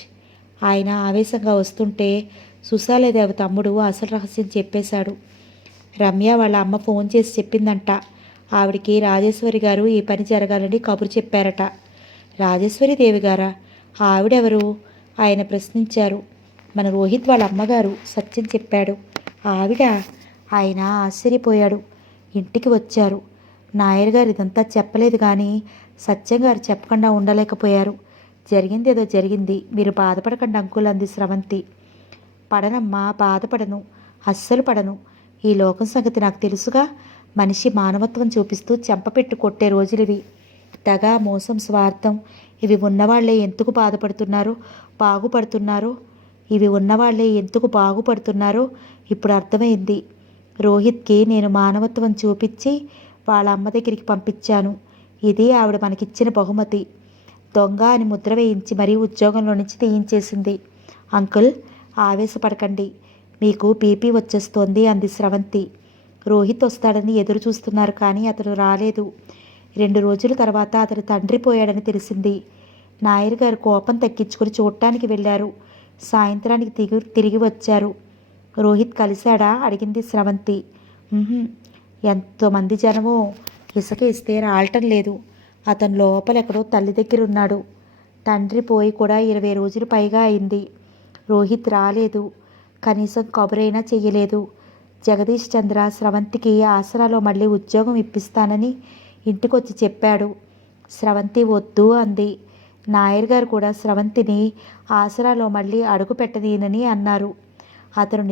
ఆయన ఆవేశంగా వస్తుంటే సుశాలేదేవి తమ్ముడు అసలు రహస్యం చెప్పేశాడు. రమ్య వాళ్ళ అమ్మ ఫోన్ చేసి చెప్పిందంట. ఆవిడికి రాజేశ్వరి గారు ఈ పని జరగాలని కబురు చెప్పారట. రాజేశ్వరి దేవి గారా? ఆవిడెవరు? ఆయన ప్రశ్నించారు. మన రోహిత్ వాళ్ళ అమ్మగారు, సత్యం చెప్పాడు. ఆవిడ? ఆయన ఆశ్చర్యపోయాడు. ఇంటికి వచ్చారు. నాయర్ గారు ఇదంతా చెప్పలేదు కానీ సత్యం గారు చెప్పకుండా ఉండలేకపోయారు. జరిగింది ఏదో జరిగింది, మీరు బాధపడకండి అంకుల్ అంది స్రవంతి. పడనమ్మా, బాధపడను, అస్సలు పడను. ఈ లోకం సంగతి నాకు తెలుసుగా. మనిషి మానవత్వం చూపిస్తూ చెంపపెట్టు కొట్టే రోజులివి. దగా, మోసం, స్వార్థం ఇవి ఉన్నవాళ్లే ఎందుకు బాధపడుతున్నారో, బాగుపడుతున్నారో ఇవి ఉన్నవాళ్లే ఎందుకు బాగుపడుతున్నారో ఇప్పుడు అర్థమైంది. రోహిత్కి నేను మానవత్వం చూపించి వాళ్ళ అమ్మ దగ్గరికి పంపించాను. ఇది ఆవిడ మనకిచ్చిన బహుమతి. దొంగ అని ముద్ర వేయించి మరీ ఉద్యోగంలో నుంచి తీయించేసింది. అంకుల్, ఆవేశపడకండి, మీకు బీపీ వచ్చేస్తోంది అంది స్రవంతి. రోహిత్ వస్తాడని ఎదురు చూస్తున్నారు కానీ అతను రాలేదు. 2 రోజుల తర్వాత అతని తండ్రి పోయాడని తెలిసింది. నాయర్ గారు కోపం తగ్గించుకొని చూడటానికి వెళ్ళారు. సాయంత్రానికి తిరిగి వచ్చారు. రోహిత్ కలిశాడా అడిగింది స్రవంతి. ఎంతోమంది జనమో, ఇసుక ఇస్తే రావటం లేదు. అతను లోపలెక్కడో తల్లి దగ్గర ఉన్నాడు. తండ్రి పోయి కూడా 20 రోజులు పైగా అయింది. రోహిత్ రాలేదు. కనీసం కబురైనా చెయ్యలేదు. జగదీష్ చంద్ర స్రవంతికి ఆసరాలో మళ్ళీ ఉద్యోగం ఇప్పిస్తానని ఇంటికొచ్చి చెప్పాడు. స్రవంతి వద్దు అంది. నాయర్ గారు కూడా స్రవంతిని ఆసరాలో మళ్ళీ అడుగు పెట్టదీనని అన్నారు. అతను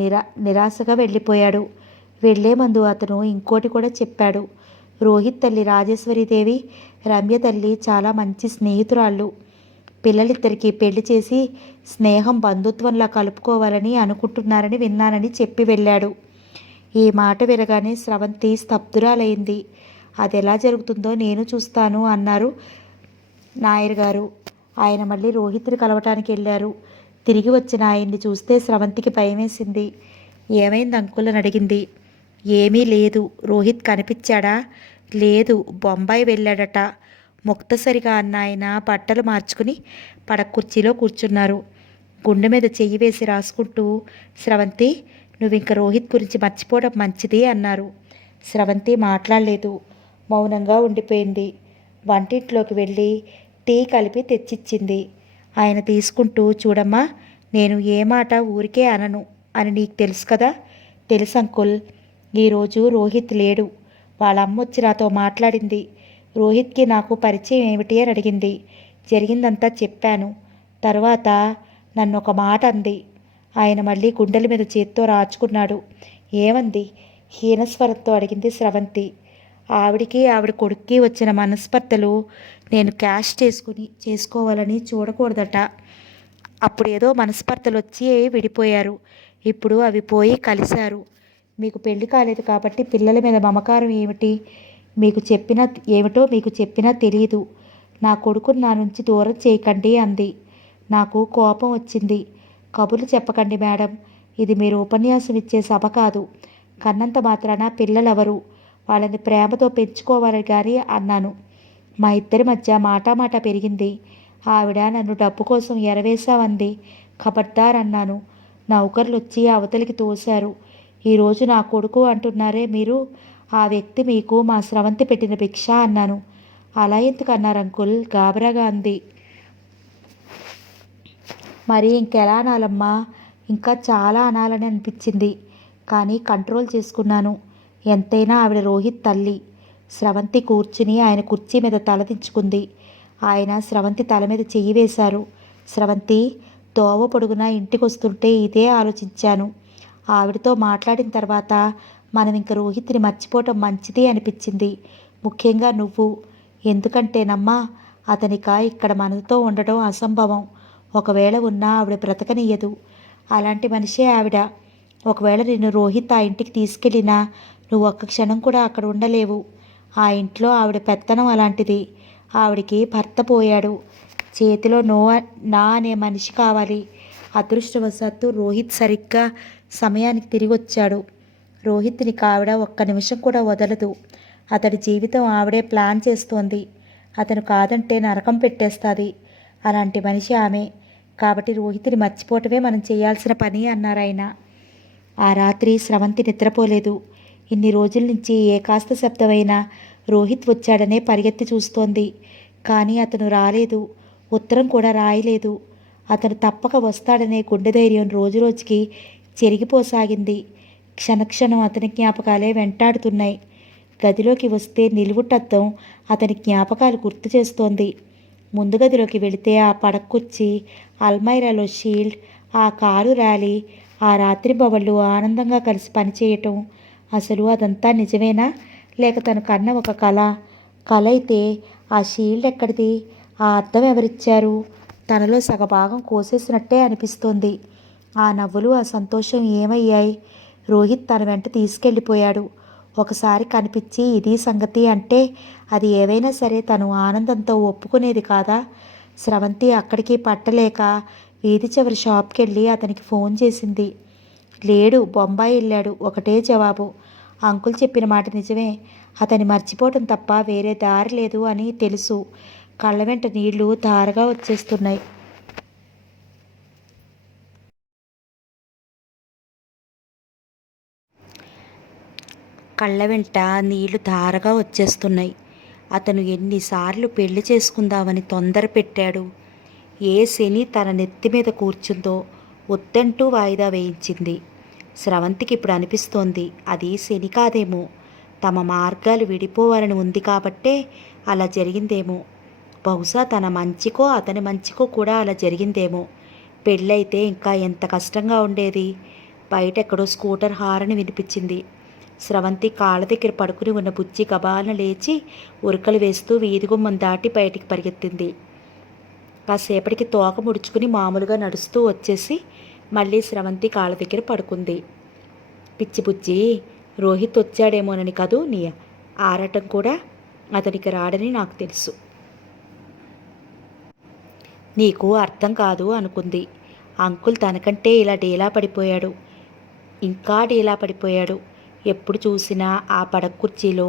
నిరాశగా వెళ్ళిపోయాడు. వెళ్లే ముందు అతను ఇంకోటి కూడా చెప్పాడు. రోహిత్ తల్లి రాజేశ్వరీదేవి, రమ్య తల్లి చాలా మంచి స్నేహితురాళ్ళు. పిల్లలిద్దరికీ పెళ్లి చేసి స్నేహం బంధుత్వంలా కలుపుకోవాలని అనుకుంటున్నారని విన్నానని చెప్పి వెళ్ళాడు. ఈ మాట వినగానే స్రవంతి స్తబ్దురాలైంది. అది ఎలా జరుగుతుందో నేను చూస్తాను అన్నారు నాయర్ గారు. ఆయన మళ్ళీ రోహిత్ని కలవటానికి వెళ్ళారు. తిరిగి వచ్చిన ఆయన్ని చూస్తే స్రవంతికి భయమేసింది. ఏమైంది అంకుల్ అని అడిగింది. ఏమీ లేదు. రోహిత్ కనిపించాడా? లేదు, బొంబాయి వెళ్ళాడట. ముక్తసరిగా అన్న ఆయన బట్టలు మార్చుకుని పడక కుర్చీలో కూర్చున్నారు. గుండె మీద చెయ్యి వేసి రాసుకుంటూ, స్రవంతి, నువ్వింక రోహిత్ గురించి మర్చిపోవడం మంచిది అన్నారు. స్రవంతి మాట్లాడలేదు, మౌనంగా ఉండిపోయింది. వంటింట్లోకి వెళ్ళి టీ కలిపి తెచ్చిచ్చింది. ఆయన తీసుకుంటూ, చూడమ్మా, నేను ఏ మాట ఊరికే అనను అని నీకు తెలుసు కదా. తెలుసు అంకుల్. ఈరోజు రోహిత్ లేడు. వాళ్ళ అమ్మ వచ్చి నాతో మాట్లాడింది. రోహిత్కి నాకు పరిచయం ఏమిటి అని అడిగింది. జరిగిందంతా చెప్పాను. తర్వాత నన్ను ఒక మాట అంది. ఆయన మళ్ళీ గుండెల మీద చేత్తో రాచుకున్నాడు. ఏమంది? హీనస్వరంతో అడిగింది స్రవంతి. ఆవిడికి ఆవిడ కొడుక్కి వచ్చిన మనస్పర్ధలు నేను క్యాష్ చేసుకోవాలని చూడకూడదట. అప్పుడు ఏదో మనస్పర్ధలు వచ్చి విడిపోయారు. ఇప్పుడు అవి పోయి కలిశారు. మీకు పెళ్లి కాలేదు కాబట్టి పిల్లల మీద మమకారం ఏమిటో మీకు చెప్పినా తెలియదు. నా కొడుకును నా నుంచి దూరం చేయకండి అంది. నాకు కోపం వచ్చింది. కబుర్లు చెప్పకండి మేడం, ఇది మీరు ఉపన్యాసం ఇచ్చే సభ కాదు. కన్నంత మాత్రాన పిల్లలెవరు, వాళ్ళని ప్రేమతో పెంచుకోవాలి కానీ అన్నాను. మా ఇద్దరి మధ్య మాటామాట పెరిగింది. ఆవిడ నన్ను డబ్బు కోసం ఎరవేశావంది. ఖబర్దార్ అన్నాను. నౌకర్లు వచ్చి అవతలికి తోశారు. ఈరోజు నా కొడుకు అంటున్నారే మీరు, ఆ వ్యక్తి మీకు మా స్రవంతి పెట్టిన భిక్ష అన్నాను. అలా ఎందుకు అన్నారు అంకుల్? గాబరాగా అంది. మరి ఇంకెలా అనాలమ్మా? ఇంకా చాలా అనాలని అనిపించింది కానీ కంట్రోల్ చేసుకున్నాను. ఎంతైనా ఆవిడ రోహిత్ తల్లి. స్రవంతి కూర్చుని ఆయన కుర్చీ మీద తలదించుకుంది. ఆయన స్రవంతి తల మీద చెయ్యి వేశారు. స్రవంతి, దోవ పొడుగున ఇంటికొస్తుంటే ఇదే ఆలోచించాను. ఆవిడతో మాట్లాడిన తర్వాత మనం ఇంక రోహిత్ని మర్చిపోవటం మంచిది అనిపించింది. ముఖ్యంగా నువ్వు. ఎందుకంటేనమ్మా, అతనిక ఇక్కడ మనతో ఉండటం అసంభవం. ఒకవేళ ఉన్నా ఆవిడ బ్రతకనియ్యదు. అలాంటి మనిషే ఆవిడ. ఒకవేళ నిన్ను రోహిత్ ఆ ఇంటికి తీసుకెళ్ళినా నువ్వు ఒక్క క్షణం కూడా అక్కడ ఉండలేవు. ఆ ఇంట్లో ఆవిడ పెత్తనం అలాంటిది. ఆవిడికి భర్త పోయాడు. చేతిలో నా అనే మనిషి కావాలి. అదృష్టవశాత్తు రోహిత్ సరిగ్గా సమయానికి తిరిగి వచ్చాడు. రోహిత్ని ఆవిడ ఒక్క నిమిషం కూడా వదలదు. అతడి జీవితం ఆవిడే ప్లాన్ చేస్తోంది. అతను కాదంటే నరకం పెట్టేస్తుంది. అలాంటి మనిషి ఆమె. కాబట్టి రోహిత్ని మర్చిపోవటమే మనం చేయాల్సిన పని అన్నారాయన. ఆ రాత్రి స్రవంతి నిద్రపోలేదు. ఇన్ని రోజుల నుంచి ఏ కాస్త శబ్దమైనా రోహిత్ వచ్చాడనే పరిగెత్తి చూస్తోంది. కానీ అతను రాలేదు. ఉత్తరం కూడా రాయలేదు. అతను తప్పక వస్తాడనే గుండె ధైర్యం రోజురోజుకి చెరిగిపోసాగింది. క్షణక్షణం అతని జ్ఞాపకాలే వెంటాడుతున్నాయి. గదిలోకి వస్తే నిలువుటద్దం అతని జ్ఞాపకాలు గుర్తు చేస్తోంది. ముందు గదిలోకి వెళితే ఆ పడక్కుర్చీ, అల్మైరాలో షీల్డ్, ఆ కారు ర్యాలీ, ఆ రాత్రి బవళ్ళు ఆనందంగా కలిసి పనిచేయటం. అసలు అదంతా నిజమేనా, లేక తను కన్న ఒక కళ? కళ అయితే ఆ షీల్డ్ ఎక్కడిది? ఆ అద్దం ఎవరిచ్చారు? తనలో సగభాగం కోసేసినట్టే అనిపిస్తోంది. ఆ నవ్వులు, ఆ సంతోషం ఏమయ్యాయి? రోహిత్ తన వెంట తీసుకెళ్ళిపోయాడు. ఒకసారి కనిపించి ఇది సంగతి అంటే అది ఏవైనా సరే తను ఆనందంతో ఒప్పుకునేది కాదా? స్రవంతి అక్కడికి పట్టలేక వీధి చివరి షాప్కి వెళ్ళి అతనికి ఫోన్ చేసింది. లేడు, బొంబాయి వెళ్ళాడు, ఒకటే జవాబు. అంకుల్ చెప్పిన మాట నిజమే. అతన్ని మర్చిపోవటం తప్ప వేరే దారి లేదు అని తెలుసు. కళ్ళ వెంట నీళ్లు ధారగా వచ్చేస్తున్నాయి. కళ్ళ వెంట నీళ్లు ధారగా వచ్చేస్తున్నాయి. అతను ఎన్నిసార్లు పెళ్లి చేసుకుందామని తొందర పెట్టాడు. ఏ శని తన నెత్తి మీద కూర్చుందో వద్దంటూ వాయిదా వేయించింది. స్రవంతికి ఇప్పుడు అనిపిస్తోంది అది శని కాదేమో, తమ మార్గాలు విడిపోవాలని ఉంది కాబట్టే అలా జరిగిందేమో. బహుశా తన మంచికో అతని మంచికో కూడా అలా జరిగిందేమో. పెళ్ళైతే ఇంకా ఎంత కష్టంగా ఉండేది. బయటెక్కడో స్కూటర్ హారని వినిపించింది. స్రవంతి కాళ్ళ దగ్గర పడుకుని ఉన్న బుజ్జి గబాలన లేచి ఉరకలు వేస్తూ వీధిగుమ్మం దాటి బయటికి పరిగెత్తింది. కాసేపటికి తోక ముడుచుకుని మామూలుగా నడుస్తూ వచ్చేసి మళ్ళీ స్రవంతి కాళ్ళ దగ్గర పడుకుంది. పిచ్చి బుజ్జి, రోహిత్ వచ్చాడేమోనని కదూ నీ ఆరాటం కూడా. అతనికి రాడని నాకు తెలుసు. నీకు అర్థం కాదు అనుకుంది. అంకుల్ తనకంటే ఇలా డీలా పడిపోయాడు, ఇంకా డీలా పడిపోయాడు. ఎప్పుడు చూసినా ఆ పడకుర్చీలో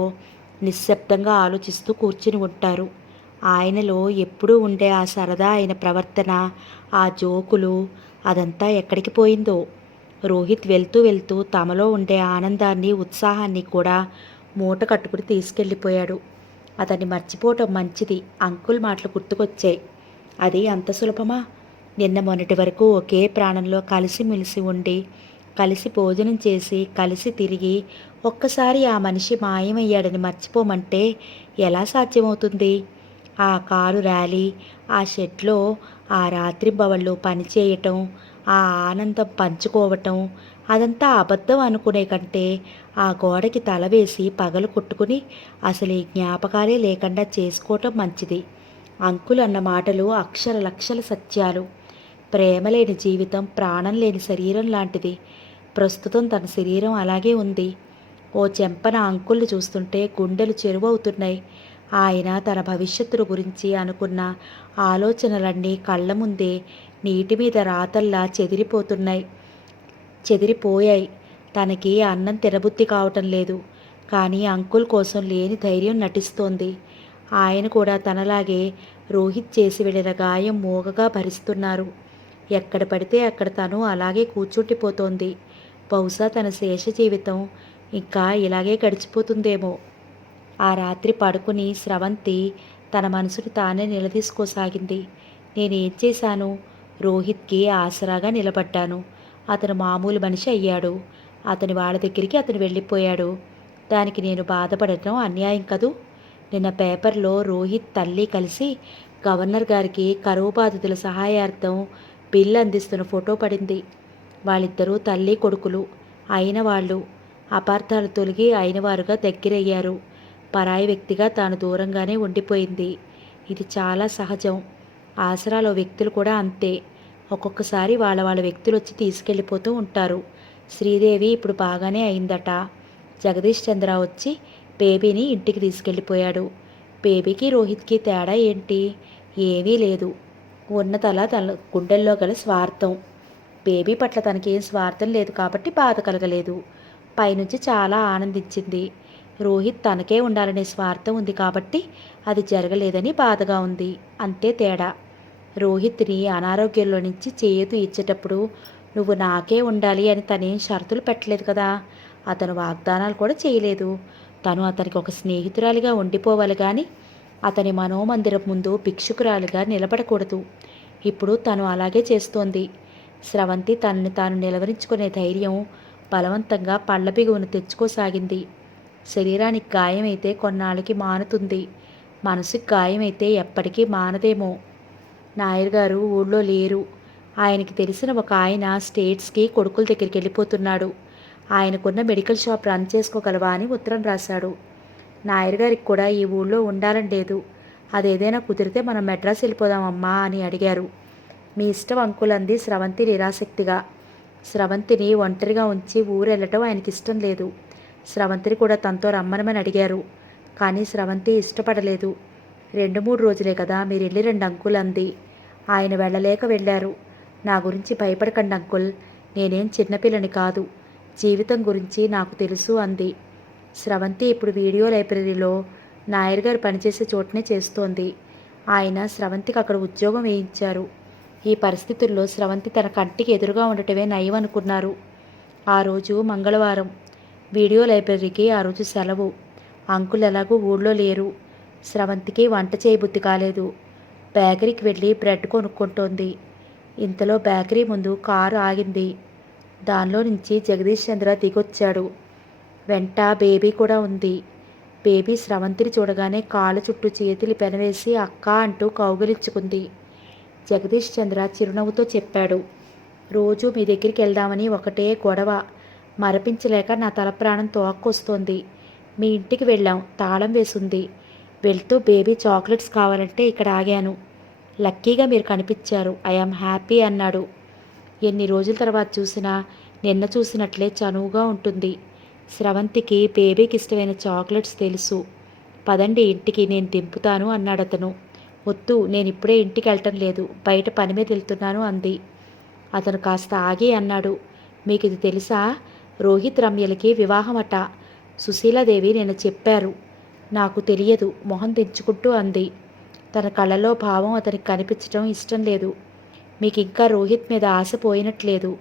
నిశ్శబ్దంగా ఆలోచిస్తూ కూర్చుని ఉంటారు. ఆయనలో ఎప్పుడూ ఉండే ఆ సరదా అయిన ప్రవర్తన, ఆ జోకులు, అదంతా ఎక్కడికి పోయిందో. రోహిత్ వెళ్తూ వెళ్తూ తమలో ఉండే ఆనందాన్ని, ఉత్సాహాన్ని కూడా మూట కట్టుకుని తీసుకెళ్ళిపోయాడు. అతన్ని మర్చిపోవటం మంచిది. అంకుల్ మాటలు గుర్తుకొచ్చాయి. అది అంత సులభమా? నిన్న మొన్నటి వరకు ఒకే ప్రాణంలో కలిసిమెలిసి ఉండి, కలిసి భోజనం చేసి, కలిసి తిరిగి ఒక్కసారి ఆ మనిషి మాయమయ్యాడని మర్చిపోమంటే ఎలా సాధ్యమవుతుంది? ఆ కారు ర్యాలీ, ఆ షెడ్లో ఆ రాత్రింబవళ్ళు పనిచేయటం, ఆ ఆనందం పంచుకోవటం, అదంతా అబద్ధం అనుకునే కంటే ఆ గోడకి తల వేసి పగలు కొట్టుకుని అసలు ఈ జ్ఞాపకాలే లేకుండా చేసుకోవటం మంచిది. అంకుల్ అన్న మాటలు అక్షర లక్షల సత్యాలు. ప్రేమ లేని జీవితం ప్రాణం లేని శరీరం లాంటిది. ప్రస్తుతం తన శరీరం అలాగే ఉంది. ఓ చెంపన అంకుల్ని చూస్తుంటే గుండెలు చెరువవుతున్నాయి. ఆయన తన భవిష్యత్తును గురించి అనుకున్న ఆలోచనలన్నీ కళ్ళ ముందే నీటి మీద రాతల్లా చెదిరిపోయాయి. తనకి అన్నం తినబుద్ధి కావటం లేదు. కానీ అంకుల్ కోసం లేని ధైర్యం నటిస్తోంది. ఆయన కూడా తనలాగే రోహిత్ చేసి వెళ్ళిన గాయం మూగగా భరిస్తున్నారు. ఎక్కడ పడితే అక్కడ తను అలాగే కూర్చుండిపోతోంది. బహుశా తన శేష జీవితం ఇంకా ఇలాగే గడిచిపోతుందేమో. ఆ రాత్రి పడుకుని స్రవంతి తన మనసుని తానే నిలదీసుకోసాగింది. నేనేం చేశాను? రోహిత్కి ఆసరాగా నిలబడ్డాను. అతను మామూలు మనిషి అయ్యాడు. అతని వాళ్ళ దగ్గరికి అతను వెళ్ళిపోయాడు. దానికి నేను బాధపడటం అన్యాయం కదూ. నిన్న పేపర్లో రోహిత్ తల్లి కలిసి గవర్నర్ గారికి కరువు బాధితుల సహాయార్థం బిల్లు అందిస్తున్న ఫోటో పడింది. వాళ్ళిద్దరూ తల్లి కొడుకులు అయిన వాళ్ళు. అపార్థాలు తొలగి అయినవారుగా దగ్గరయ్యారు. పరాయి వ్యక్తిగా తాను దూరంగానే ఉండిపోయింది. ఇది చాలా సహజం. ఆసరాలో వ్యక్తులు కూడా అంతే. ఒక్కొక్కసారి వాళ్ళ వాళ్ళ వ్యక్తులు వచ్చి తీసుకెళ్ళిపోతూ ఉంటారు. శ్రీదేవి ఇప్పుడు బాగానే అయిందట. జగదీష్ చంద్ర వచ్చి బేబీని ఇంటికి తీసుకెళ్ళిపోయాడు. బేబీకి రోహిత్కి తేడా ఏంటి? ఏమీ లేదు. ఉన్న తన గుండెల్లో గల స్వార్థం. బేబీ పట్ల తనకేం స్వార్థం లేదు కాబట్టి బాధ కలగలేదు. పైనుంచి చాలా ఆనందించింది. రోహిత్ తనకే ఉండాలనే స్వార్థం ఉంది కాబట్టి అది జరగలేదని బాధగా ఉంది. అంతే తేడా. రోహిత్ని అనారోగ్యంలో నుంచి చేయూత ఇచ్చేటప్పుడు నువ్వు నాకే ఉండాలి అని తనేం షరతులు పెట్టలేదు కదా. అతను వాగ్దానాలు కూడా చేయలేదు. తను అతనికి ఒక స్నేహితురాలిగా ఉండిపోవాలి కానీ అతని మనోమందిరం ముందు భిక్షుకురాలిగా నిలబడకూడదు. ఇప్పుడు తను అలాగే చేస్తోంది. స్రవంతి తనని తాను నిలవరించుకునే ధైర్యం బలవంతంగా పళ్ళ బిగువును తెచ్చుకోసాగింది. శరీరానికి గాయమైతే కొన్నాళ్ళకి మానుతుంది, మనసుకి గాయమైతే ఎప్పటికీ మానదేమో. నాయర్ గారు ఊళ్ళో లేరు. ఆయనకి తెలిసిన ఒక ఆయన స్టేట్స్కి కొడుకుల దగ్గరికి వెళ్ళిపోతున్నాడు. ఆయనకున్న మెడికల్ షాప్ రన్ చేసుకోగలవా అని ఉత్తరం రాశాడు. నాయర్ గారికి కూడా ఈ ఊళ్ళో ఉండాలని లేదు. అదేదైనా కుదిరితే మనం మెడ్రాస్ వెళ్ళిపోదామమ్మా అని అడిగారు. మీ ఇష్టం అంకుల్ అంది స్రవంతి నిరాసక్తిగా. స్రవంతిని ఒంటరిగా ఉంచి ఊరు వెళ్ళటం ఆయనకి ఇష్టం లేదు. స్రవంతిని కూడా తనతో రమ్మనమని అడిగారు. కానీ స్రవంతి ఇష్టపడలేదు. 2-3 రోజులే కదా, మీరు వెళ్ళి రండి అంకుల్ అంది. ఆయన వెళ్ళలేక వెళ్ళారు. నా గురించి భయపడకండి అంకుల్, నేనేం చిన్నపిల్లని కాదు, జీవితం గురించి నాకు తెలుసు అంది. స్రవంతి ఇప్పుడు వీడియో లైబ్రరీలో నాయర్ గారు పనిచేసే చోటనే చేస్తోంది. ఆయన స్రవంతికి అక్కడ ఉద్యోగం వేయించారు. ఈ పరిస్థితుల్లో స్రవంతి తన కంటికి ఎదురుగా ఉండటమే నయం అనుకున్నారు. ఆ రోజు మంగళవారం. వీడియో లైబ్రరీకి ఆ రోజు సెలవు. అంకుల్ ఎలాగూ ఊళ్ళో లేరు. స్రవంతికి వంట చేయబుద్ధి కాలేదు. బేకరీకి వెళ్ళి బ్రెడ్ కొనుక్కుంటోంది. ఇంతలో బేకరీ ముందు కారు ఆగింది. దానిలో నుంచి జగదీష్ చంద్ర దిగొచ్చాడు. వెంట బేబీ కూడా ఉంది. బేబీ స్రవంతిని చూడగానే కాళ్ళ చుట్టూ చేతులు పెనవేసి అక్క అంటూ కౌగిలించుకుంది. జగదీష్ చంద్ర చిరునవ్వుతో చెప్పాడు, రోజు మీ దగ్గరికి వెళ్దామని ఒకటే గొడవ, మరపించలేక నా తల ప్రాణం తోక్కొస్తోంది. మీ ఇంటికి వెళ్ళాం, తాళం వేసుంది. వెళ్తూ బేబీ చాక్లెట్స్ కావాలంటే ఇక్కడ ఆగాను. లక్కీగా మీరు కనిపించారు, ఐఆమ్ హ్యాపీ అన్నాడు. ఎన్ని రోజుల తర్వాత చూసినా నిన్న చూసినట్లే చనువుగా ఉంటుంది. స్రవంతికి బేబీకి ఇష్టమైన చాక్లెట్స్ తెలుసు. పదండి ఇంటికి, నేను దింపుతాను అన్నాడతను. వద్దు, నేను ఇప్పుడే ఇంటికి వెళ్ళటం లేదు, బయట పని మీద వెళ్తున్నాను అంది. అతను కాస్త ఆగి అన్నాడు, మీకు ఇది తెలుసా, రోహిత్ రమ్యలకి వివాహమట. సుశీలాదేవి నిన్న చెప్పారు. నాకు తెలియదు, మొహం దించుకుంటూ అంది. తన కళ్ళలో భావం అతనికి కనిపించటం ఇష్టం లేదు. మీకు ఇంకా రోహిత్ మీద ఆశ పోయినట్లేదు.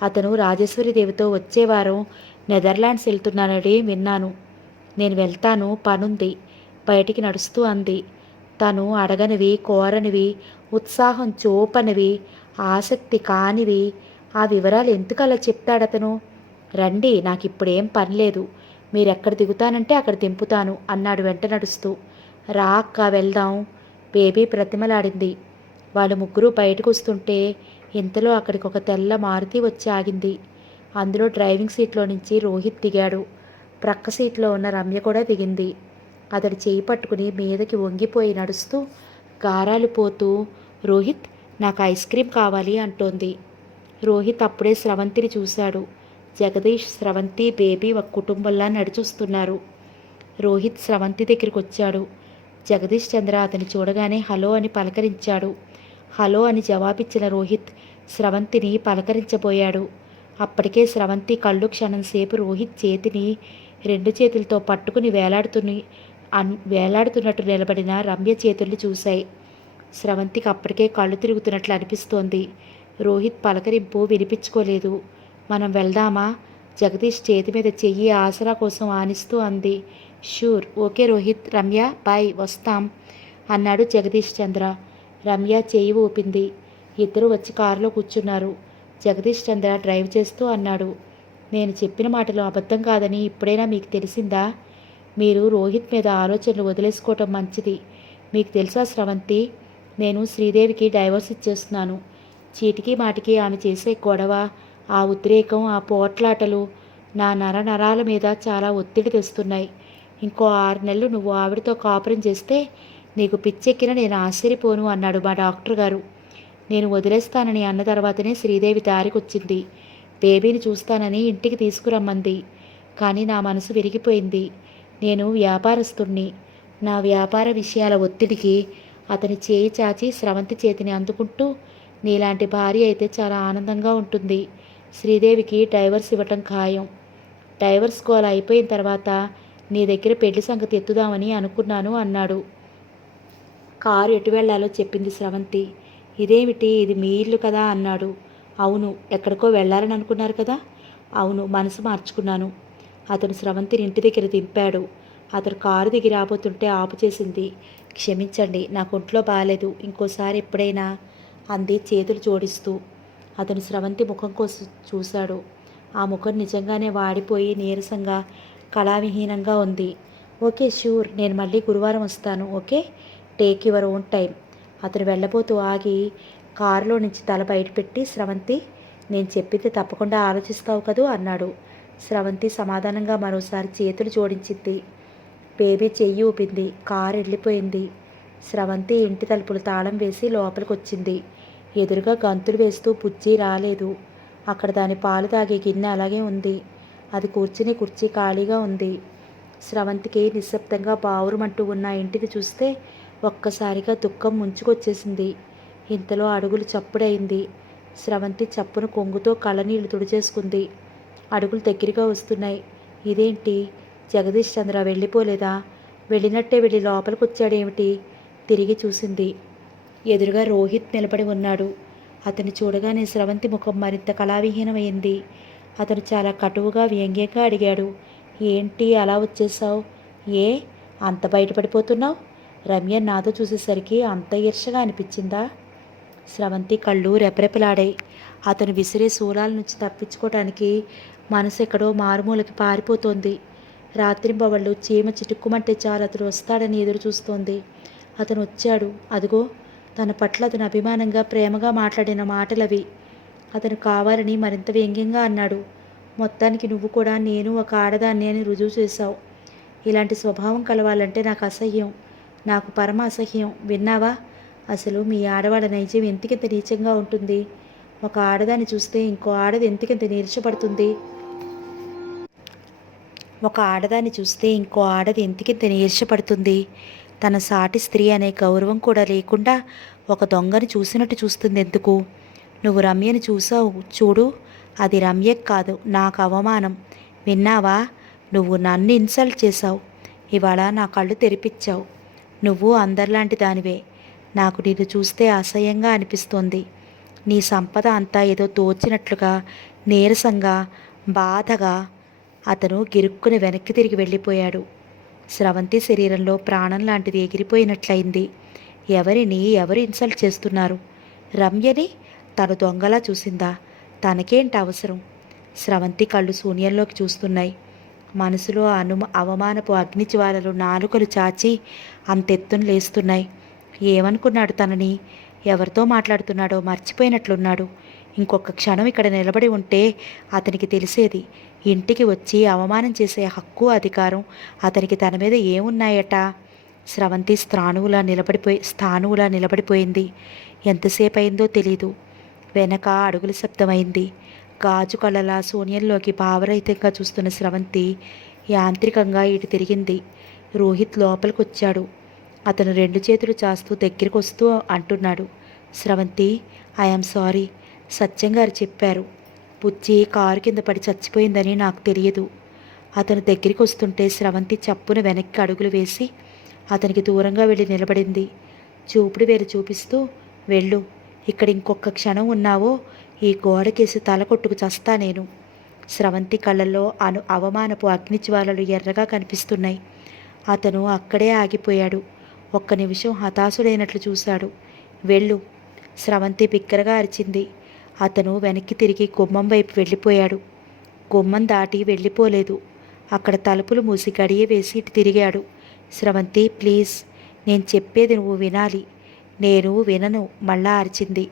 అతను రాజేశ్వరిదేవితో వచ్చే వారం నెదర్లాండ్స్ వెళ్తున్నానని విన్నాను. నేను వెళ్తాను, పనుంది, బయటికి నడుస్తూ అంది. తను అడగనివి, కోరనివి, ఉత్సాహం చూపనివి, ఆసక్తి కానివి ఆ వివరాలు ఎందుకలా చెప్తాడతను. రండి, నాకు ఇప్పుడేం పని లేదు, మీరెక్కడ దిగుతానంటే అక్కడ దింపుతాను అన్నాడు వెంట నడుస్తూ. రా అక్క వెళ్దాం. బేబీ ప్రతిమలాడింది. వాళ్ళు ముగ్గురు బయటకు వస్తుంటే ఇంతలో అక్కడికి ఒక తెల్ల మారుతి వచ్చి ఆగింది. అందులో డ్రైవింగ్ సీట్లో నుంచి రోహిత్ దిగాడు. ప్రక్క సీట్లో ఉన్న రమ్య కూడా దిగింది. అతడి చేయి పట్టుకుని మీదకి వంగిపోయి నడుస్తూ గారాలు పోతూ, రోహిత్ నాకు ఐస్ క్రీమ్ కావాలి అంటోంది. రోహిత్ అప్పుడే స్రవంతిని చూశాడు. జగదీష్, స్రవంతి, బేబీ ఒక కుటుంబంలా నడిచొస్తున్నారు. రోహిత్ స్రవంతి దగ్గరికి వచ్చాడు. జగదీష్ చంద్ర అతని చూడగానే హలో అని పలకరించాడు. హలో అని జవాబిచ్చిన రోహిత్ స్రవంతిని పలకరించబోయాడు. అప్పటికే స్రవంతి కళ్ళు క్షణంసేపు రోహిత్ చేతిని 2 చేతులతో పట్టుకుని వేలాడుతున్నట్టు నిలబడిన రమ్య చేతుల్ని చూశాయి. స్రవంతికి అప్పటికే కళ్ళు తిరుగుతున్నట్లు అనిపిస్తోంది. రోహిత్ పలకరింపు వినిపించుకోలేదు. మనం వెళ్దామా? జగదీష్ చేతి మీద చెయ్యి ఆసరా కోసం ఆనిస్తూ అంది. Sure, okay Rohit, Ramya bye, వస్తాం అన్నాడు జగదీష్ చంద్ర. రమ్య చెయ్యి ఊపింది. ఇద్దరు వచ్చి కారులో కూర్చున్నారు. జగదీష్ చంద్ర డ్రైవ్ చేస్తూ అన్నాడు, నేను చెప్పిన మాటలు అబద్ధం కాదని ఇప్పుడైనా మీకు తెలిసిందా? మీరు రోహిత్ మీద ఆలోచనలు వదిలేసుకోవటం మంచిది. మీకు తెలుసా స్రవంతి, నేను శ్రీదేవికి డైవర్స్ ఇచ్చేస్తున్నాను. చీటికి మాటికి ఆమె చేసే గొడవ, ఆ ఉద్రేకం, ఆ పోట్లాటలు నా నరాల మీద చాలా ఒత్తిడి తెస్తున్నాయి. ఇంకో 6 నెలలు నువ్వు ఆవిడతో కాపురం చేస్తే నీకు పిచ్చెక్కిన నేను ఆశ్చర్యపోను అన్నాడు మా డాక్టర్ గారు. నేను వదిలేస్తానని అన్న తర్వాతనే శ్రీదేవి దారికొచ్చింది. బేబీని చూస్తానని ఇంటికి తీసుకురమ్మంది. కానీ నా మనసు విరిగిపోయింది. నేను వ్యాపారస్తుణ్ణి. నా వ్యాపార విషయాల ఒత్తిడికి అతని చేయి చాచి స్రవంతి చేతిని అందుకుంటూ, నీలాంటి భార్య అయితే చాలా ఆనందంగా ఉంటుంది. శ్రీదేవికి డైవర్స్ ఇవ్వటం ఖాయం. డైవర్స్ గోల అయిపోయిన తర్వాత నీ దగ్గర పెళ్లి సంగతి ఎత్తుదామని అనుకున్నాను అన్నాడు. కారు ఎటు వెళ్లాలో చెప్పింది స్రవంతి. ఇదేమిటి, ఇది మీ ఇల్లు కదా అన్నాడు. అవును, ఎక్కడికో వెళ్ళాలని అనుకున్నారు కదా. అవును, మనసు మార్చుకున్నాను. అతను స్రవంతిని ఇంటి దగ్గర దింపాడు. అతను కారు దిగి రాబోతుంటే ఆపు చేసింది. క్షమించండి, నాకు ఒంట్లో బాగాలేదు, ఇంకోసారి ఎప్పుడైనా అంది చేతులు జోడిస్తూ. అతను స్రవంతి ముఖం కోసం చూశాడు. ఆ ముఖం నిజంగానే వాడిపోయి నీరసంగా కళావిహీనంగా ఉంది. ఓకే ష్యూర్, నేను మళ్ళీ గురువారం వస్తాను. Okay, take your own time. అతను వెళ్ళబోతూ ఆగి కారులో నుంచి తల బయటపెట్టి, స్రవంతి, నేను చెప్పింది తప్పకుండా ఆలోచిస్తావు కదూ అన్నాడు. స్రవంతి సమాధానంగా మరోసారి చేతులు జోడించింది. బేబీ చెయ్యి ఊపింది. కారు వెళ్ళిపోయింది. స్రవంతి ఇంటి తలుపులు తాళం వేసి లోపలికి వచ్చింది. ఎదురుగా గంతులు వేస్తూ బుజ్జి రాలేదు. అక్కడ దాని పాలు తాగే గిన్నె అలాగే ఉంది. అది కూర్చుని కుర్చీ ఖాళీగా ఉంది. స్రవంతికి నిశ్శబ్దంగా బావురుమంటూ ఉన్న ఇంటిని చూస్తే ఒక్కసారిగా దుఃఖం ముంచుకొచ్చేసింది. ఇంతలో అడుగులు చప్పుడైంది. స్రవంతి చప్పున కొంగుతో కళ్ళనీళ్లు తుడిచేసుకుంది. అడుగులు దగ్గరగా వస్తున్నాయి. ఇదేంటి, జగదీష్ చంద్ర వెళ్ళిపోలేదా? వెళ్ళినట్టే వెళ్ళి లోపలికి వచ్చాడేమిటి? తిరిగి చూసింది. ఎదురుగా రోహిత్ నిలబడి ఉన్నాడు. అతన్ని చూడగానే స్రవంతి ముఖం మరింత కళావిహీనమైంది. అతను చాలా కటువుగా వ్యంగ్యంగా అడిగాడు, ఏంటి అలా వచ్చేసావు? ఏ అంత బయటపడిపోతున్నావు? రమ్య నాతో చూసేసరికి అంత ఈర్షగా అనిపించిందా? స్రవంతి కళ్ళు రెపరెపలాడాయి. అతను విసిరే శూలాల నుంచి తప్పించుకోవటానికి మనసు ఎక్కడో మారుమూలకి పారిపోతోంది. రాత్రింబవళ్ళు చీమ చిటుక్కుమంటే చాలు అతను వస్తాడని ఎదురు చూస్తోంది. అతను వచ్చాడు. అదిగో, తన పట్ల అతను అభిమానంగా ప్రేమగా మాట్లాడిన మాటలవి. అతను కావాలని మరింత వ్యంగ్యంగా అన్నాడు, మొత్తానికి నువ్వు కూడా నేను ఒక ఆడదాన్ని అని రుజువు చేశావు. ఇలాంటి స్వభావం కలవాలంటే నాకు అసహ్యం, నాకు పరమ అసహ్యం. విన్నావా? అసలు మీ ఆడవాళ్ళ నైజం ఎంతకింత నీచంగా ఉంటుంది. ఒక ఆడదాన్ని చూస్తే ఇంకో ఆడది ఎంతకింత నీర్చపడుతుంది. ఒక ఆడదాన్ని చూస్తే ఇంకో ఆడది ఎంతకింత నీర్షపడుతుంది. తన సాటి స్త్రీ అనే గౌరవం కూడా లేకుండా ఒక దొంగను చూసినట్టు చూస్తుంది ఎందుకు? నువ్వు రమ్యని చూసావు చూడు, అది రమ్యకు కాదు, నాకు అవమానం. విన్నావా? నువ్వు నన్ను ఇన్సల్ట్ చేశావు. ఇవాళ నా కళ్ళు తెరిపించావు. నువ్వు అందరిలాంటి దానివే. నాకు నిన్ను చూస్తే అసహ్యంగా అనిపిస్తోంది. నీ సంపద అంతా ఏదో దోచినట్లుగా, నీరసంగా, బాధగా. అతను గిరుక్కుని వెనక్కి తిరిగి వెళ్ళిపోయాడు. స్రవంతి శరీరంలో ప్రాణం లాంటిది ఎగిరిపోయినట్లయింది. ఎవరిని ఎవరు ఇన్సల్ట్ చేస్తున్నారు? రమ్యని తను దొంగలా చూసిందా? తనకేంటి అవసరం? స్రవంతి కళ్ళు శూన్యంలోకి చూస్తున్నాయి. మనసులో అవమానపు అగ్నిజ్వాలలు నాలుకలు చాచి అంతెత్తున లేస్తున్నాయి. ఏమనుకున్నాడు తనని? ఎవరితో మాట్లాడుతున్నాడో మర్చిపోయినట్లున్నాడు. ఇంకొక క్షణం ఇక్కడ నిలబడి ఉంటే అతనికి తెలిసేది. ఇంటికి వచ్చి అవమానం చేసే హక్కు, అధికారం అతనికి తన మీద ఏమున్నాయట? స్రవంతి స్థాణువులా నిలబడిపోయింది. ఎంతసేపు అయిందో తెలీదు. వెనక అడుగుల శబ్దమైంది. గాజు కళ్ళలా శూన్యంలోకి భావరహితంగా చూస్తున్న స్రవంతి యాంత్రికంగా ఇటు తిరిగింది. రోహిత్ లోపలికొచ్చాడు. అతను రెండు చేతులు చాస్తూ దగ్గరికి వస్తూ అంటున్నాడు, స్రవంతి, ఐఆమ్ సారీ. సత్యంగారు చెప్పారు, బుజ్జి కారు కింద పడి చచ్చిపోయిందని నాకు తెలియదు. అతను దగ్గరికి వస్తుంటే స్రవంతి చప్పున వెనక్కి అడుగులు వేసి అతనికి దూరంగా వెళ్ళి నిలబడింది. చూపుడు వేలు చూపిస్తూ, వెళ్ళు, ఇక్కడ ఇంకొక క్షణం ఉన్నావో ఈ గోడకేసి తల కొట్టుకు చస్తా నేను. స్రవంతి కళ్ళల్లో అవమానపు అగ్నిజ్వాలలు ఎర్రగా కనిపిస్తున్నాయి. అతను అక్కడే ఆగిపోయాడు. ఒక్క నిమిషం హతాశుడైనట్లు చూశాడు. వెళ్ళు, స్రవంతి బిగ్గరగా అరిచింది. అతను వెనక్కి తిరిగి గుమ్మం వైపు వెళ్ళిపోయాడు. గుమ్మం దాటి వెళ్ళిపోలేదు. అక్కడ తలుపులు మూసి గడియ వేసి ఇటు తిరిగాడు. స్రవంతి, ప్లీజ్, నేను చెప్పేది నువ్వు వినాలి. నేను వినను, మళ్ళా అరిచింది.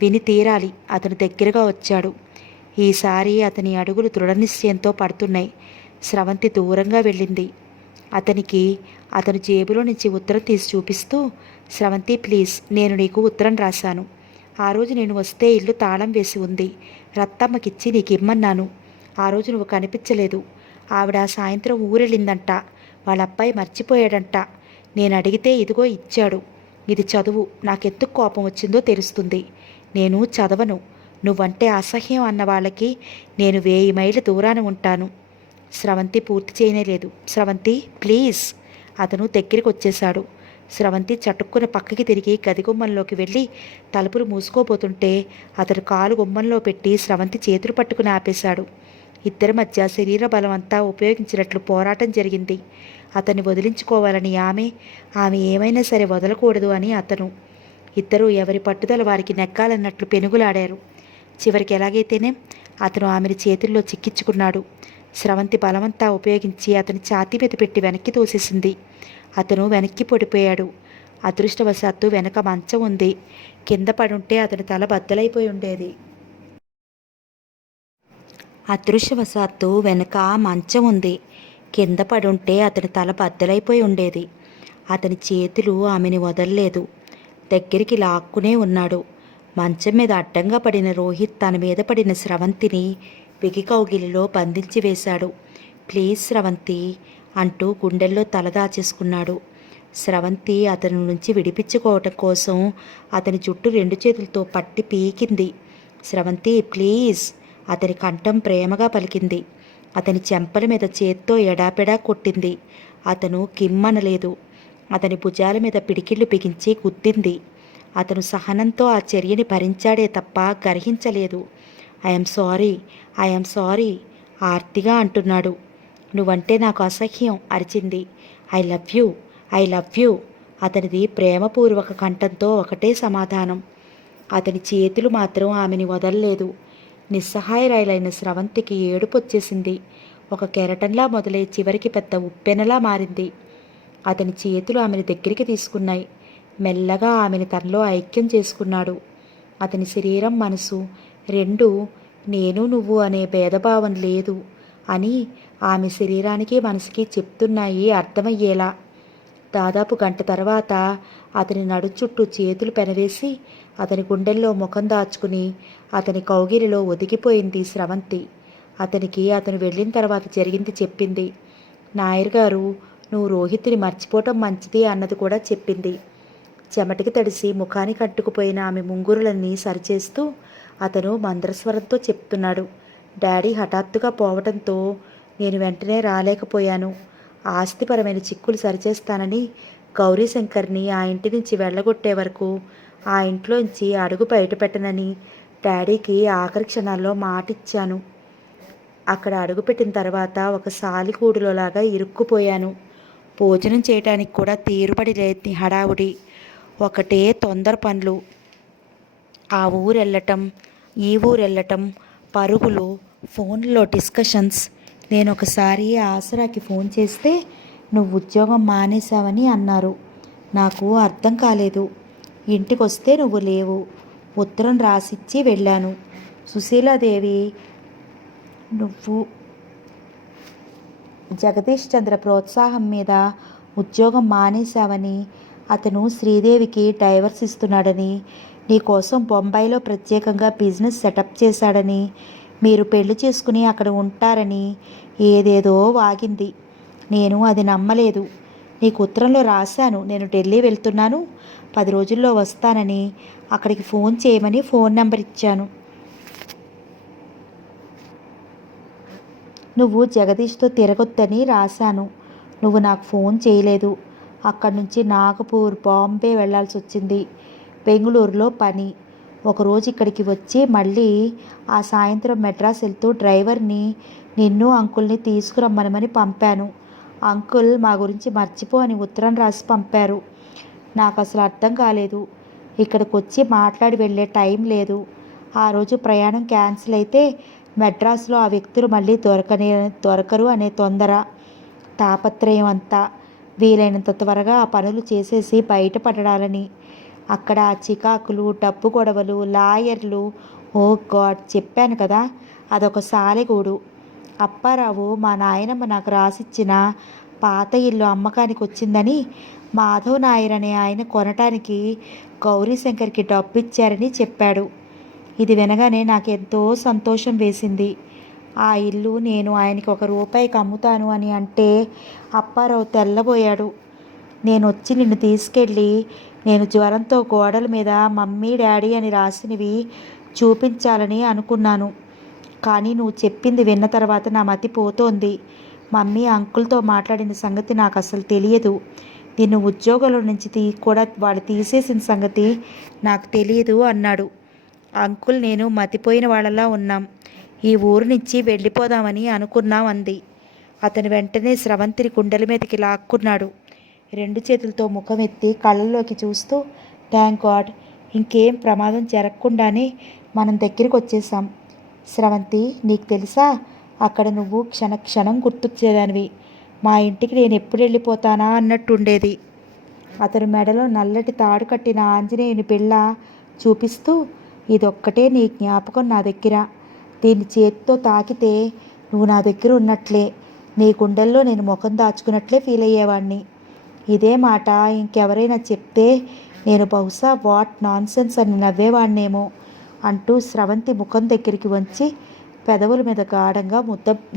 విని తీరాలి. అతను దగ్గరగా వచ్చాడు. ఈసారి అతని అడుగులు దృఢనిశ్చయంతో పడుతున్నాయి. స్రవంతి దూరంగా వెళ్ళింది. అతను జేబులో నుంచి ఉత్తరం తీసి చూపిస్తూ, స్రవంతి ప్లీజ్, నేను నీకు ఉత్తరం రాశాను. ఆ రోజు నేను వస్తే ఇల్లు తాళం వేసి ఉంది. రత్తమ్మకిచ్చి నీకు ఇమ్మన్నాను. ఆ రోజు నువ్వు కనిపించలేదు. ఆవిడ సాయంత్రం ఊరెళ్ళిందంట. వాళ్ళ అబ్బాయి మర్చిపోయాడంట. నేను అడిగితే ఇదిగో ఇచ్చాడు. ఇది చదువు. నాకెందుకు కోపం వచ్చిందో తెలుస్తుంది. నేను చదవను. నువ్వంటే అసహ్యం అన్న వాళ్ళకి నేను 1000 మైళ్ళ దూరాన ఉంటాను. స్రవంతి పూర్తి చేయనేలేదు. స్రవంతి ప్లీజ్. అతను దగ్గరికి వచ్చేశాడు. స్రవంతి చటుక్కున పక్కకి తిరిగి గది గుమ్మంలోకి వెళ్ళి తలుపులు మూసుకోబోతుంటే అతను కాలు గుమ్మంలో పెట్టి స్రవంతి చేతులు పట్టుకుని ఆపేశాడు. ఇద్దరి మధ్య శరీర బలం అంతా ఉపయోగించినట్లు పోరాటం జరిగింది. అతన్ని వదిలించుకోవాలని ఆమె ఏమైనా సరే వదలకూడదు అని అతను. ఇద్దరూ ఎవరి పట్టుదల వారికి నెగ్గాలన్నట్లు పెనుగులాడారు. చివరికి ఎలాగైతేనే అతను ఆమెను చేతుల్లో చిక్కించుకున్నాడు. స్రవంతి బలమంతా ఉపయోగించి అతని ఛాతీ మీద పెట్టి వెనక్కి తోసేసింది. అతను వెనక్కి పడిపోయాడు. అదృష్టవశాత్తు వెనక మంచం ఉంది. కింద పడుంటే అతని తల బద్దలైపోయి ఉండేది. అదృష్టవశాత్తు వెనక మంచం ఉంది. కింద పడుంటే అతని తల బద్దలైపోయి ఉండేది. అతని చేతులు ఆమెని వదల్లేదు. దగ్గరికి లాక్కునే ఉన్నాడు. మంచం మీద అడ్డంగా పడిన రోహిత్ తన మీద పడిన స్రవంతిని బిగి కౌగిలిలో బంధించి వేశాడు. ప్లీజ్ స్రవంతి అంటూ గుండెల్లో తల దాచేసుకున్నాడు. స్రవంతి అతని నుంచి విడిపించుకోవటం కోసం అతని జుట్టు 2 చేతులతో పట్టి పీకింది. స్రవంతి ప్లీజ్ అతని కంఠం ప్రేమగా పలికింది. అతని చెంపల మీద చేత్తో ఎడాపెడా కొట్టింది. అతను కిమ్మనలేదు. అతని భుజాల మీద పిడికిళ్ళు బిగించి గుద్దింది. అతను సహనంతో ఆ చర్యని భరించాడే తప్ప గర్హించలేదు. ఐఎమ్ సారీ ఆర్తిగా అంటున్నాడు. నువ్వంటే నాకు అసహ్యం అరిచింది. ఐ లవ్ యూ అతనిది ప్రేమపూర్వక కంఠంతో ఒకటే సమాధానం. అతని చేతులు మాత్రం ఆమెని వదల్లేదు. నిస్సహాయరాయలైన స్రవంతికి ఏడుపొచ్చేసింది. ఒక కెరటంలా మొదలై చివరికి పెద్ద ఉప్పెనలా మారింది. అతని చేతులు ఆమెను దగ్గరికి తీసుకున్నాయి. మెల్లగా ఆమెను తనలో ఐక్యం చేసుకున్నాడు. అతని శరీరం మనసు రెండూ నేను నువ్వు అనే భేదభావం లేదు అని ఆమె శరీరానికి మనసుకి చెప్తున్నాయి అర్థమయ్యేలా. దాదాపు గంట తర్వాత అతని నడు చుట్టూ చేతులు పెనవేసి అతని గుండెల్లో ముఖం దాచుకుని అతని కౌగిలిలో ఒదిగిపోయింది స్రవంతి. అతను వెళ్ళిన తర్వాత జరిగింది చెప్పింది. నాయర్ గారు నువ్వు రోహిత్ని మర్చిపోవటం మంచిది అన్నది కూడా చెప్పింది. చెమటికి తడిసి ముఖానికి అట్టుకుపోయిన ఆమె ముంగురులన్నీ సరిచేస్తూ అతను మంద్రస్వరంతో చెప్తున్నాడు. డాడీ హఠాత్తుగా పోవటంతో నేను వెంటనే రాలేకపోయాను. ఆస్తిపరమైన చిక్కులు సరిచేస్తానని గౌరీశంకర్ని ఆ ఇంటి నుంచి వెళ్ళగొట్టే వరకు ఆ ఇంట్లోంచి అడుగు బయటపెట్టనని డాడీకి ఆఖరి క్షణాల్లో మాటిచ్చాను. అక్కడ అడుగుపెట్టిన తర్వాత ఒక సాలికూడులోలాగా ఇరుక్కుపోయాను. భోజనం చేయటానికి కూడా తీరుబడి లేని హడావుడి. ఒకటే తొందర పనులు. ఆ ఊరెళ్ళటం ఈ ఊరెళ్ళటం పరుగులు, ఫోన్లో డిస్కషన్స్. నేను ఒకసారి ఆసరాకి ఫోన్ చేస్తే నువ్వు ఉద్యోగం మానేశావని అన్నారు. నాకు అర్థం కాలేదు. ఇంటికి వస్తే నువ్వు లేవు. ఉత్తరం రాసిచ్చి వెళ్ళాను. సుశీలాదేవి నువ్వు జగదీష్ చంద్ర ప్రోత్సాహం మీద ఉద్యోగం మానేశావని, అతను శ్రీదేవికి డైవర్స్ ఇస్తున్నాడని, నీకోసం బొంబాయిలో ప్రత్యేకంగా బిజినెస్ సెటప్ చేశాడని, మీరు పెళ్లి చేసుకుని అక్కడ ఉంటారని ఏదేదో వాగింది. నేను అది నమ్మలేదు. నీకు ఉత్తరంలో రాశాను నేను ఢిల్లీ వెళ్తున్నాను, 10 రోజుల్లో వస్తానని. అక్కడికి ఫోన్ చేయమని ఫోన్ నెంబర్ ఇచ్చాను. నువ్వు జగదీష్తో తిరగొద్దని రాశాను. నువ్వు నాకు ఫోన్ చేయలేదు. అక్కడి నుంచి నాగపూర్, బాంబే వెళ్లాల్సి వచ్చింది. బెంగళూరులో పని. ఒకరోజు ఇక్కడికి వచ్చి మళ్ళీ ఆ సాయంత్రం మెడ్రాస్ వెళ్తూ డ్రైవర్ని నిన్ను అంకుల్ని తీసుకురమ్మనమని పంపాను. అంకుల్ మా గురించి మర్చిపో అని ఉత్తరం రాసి పంపారు. నాకు అసలు అర్థం కాలేదు. ఇక్కడికి వచ్చి మాట్లాడి వెళ్ళే టైం లేదు. ఆ రోజు ప్రయాణం క్యాన్సిల్ అయితే మెడ్రాస్లో ఆ వ్యక్తులు మళ్ళీ దొరకరు అనే తొందర, తాపత్రయం అంతా. వీలైనంత త్వరగా ఆ పనులు చేసేసి బయటపడాలని. అక్కడ చికాకులు, డబ్బు గొడవలు, లాయర్లు. ఓ గాడ్, చెప్పాను కదా అదొక సాలెగూడు. అప్పారావు మా నాయనమ్మ నాకు రాసిచ్చిన పాత ఇల్లు అమ్మకానికి వచ్చిందని మాధవ్ నాయర్ అనే ఆయన కొనటానికి గౌరీశంకర్కి డబ్బు ఇచ్చారని చెప్పాడు. ఇది వినగానే నాకెంతో సంతోషం వేసింది. ఆ ఇల్లు నేను ఆయనకి ₹1 అమ్ముతాను అని అంటే అప్పారావు తెల్లబోయాడు. నేను వచ్చి నిన్ను తీసుకెళ్ళి నేను జ్వరంతో గోడల మీద మమ్మీ డాడీ అని రాసినవి చూపించాలని అనుకున్నాను. కానీ నువ్వు చెప్పింది విన్న తర్వాత నా మతి పోతోంది. మమ్మీ అంకుల్తో మాట్లాడిన సంగతి నాకు అసలు తెలియదు. నిన్ను ఉద్యోగంలో నుంచి కూడా వాళ్ళు తీసేసిన సంగతి నాకు తెలియదు అన్నాడు. అంకుల్, నేను మతిపోయిన వాళ్ళలా ఉన్నాం. ఈ ఊరు నుంచి వెళ్ళిపోదామని అనుకున్నాం అంది. అతను వెంటనే స్రవంతిని గుండెల మీదకి లాక్కున్నాడు. రెండు చేతులతో ముఖం ఎత్తి కళ్ళల్లోకి చూస్తూ, థ్యాంక్ గాడ్, ఇంకేం ప్రమాదం జరగకుండానే మనం దగ్గరికి వచ్చేసాం. స్రవంతి, నీకు తెలుసా, అక్కడ నువ్వు క్షణం గుర్తొచ్చేదానివి. మా ఇంటికి నేను ఎప్పుడు వెళ్ళిపోతానా అన్నట్టుండేది. అతను మెడలో నల్లటి తాడు కట్టిన ఆంజనేయుని బిళ్ళ చూపిస్తూ, ఇదొక్కటే నీ జ్ఞాపకం నా దగ్గర. దీన్ని చేతితో తాకితే నువ్వు నా దగ్గర ఉన్నట్లే, నీ గుండెల్లో నేను ముఖం దాచుకున్నట్లే ఫీల్ అయ్యేవాడిని. ఇదే మాట ఇంకెవరైనా చెప్తే నేను బహుశా వాట్ నాన్సెన్స్ అని నవ్వేవాడినేమో అంటూ స్రవంతి ముఖం దగ్గరికి వంచి పెదవుల మీద గాఢంగా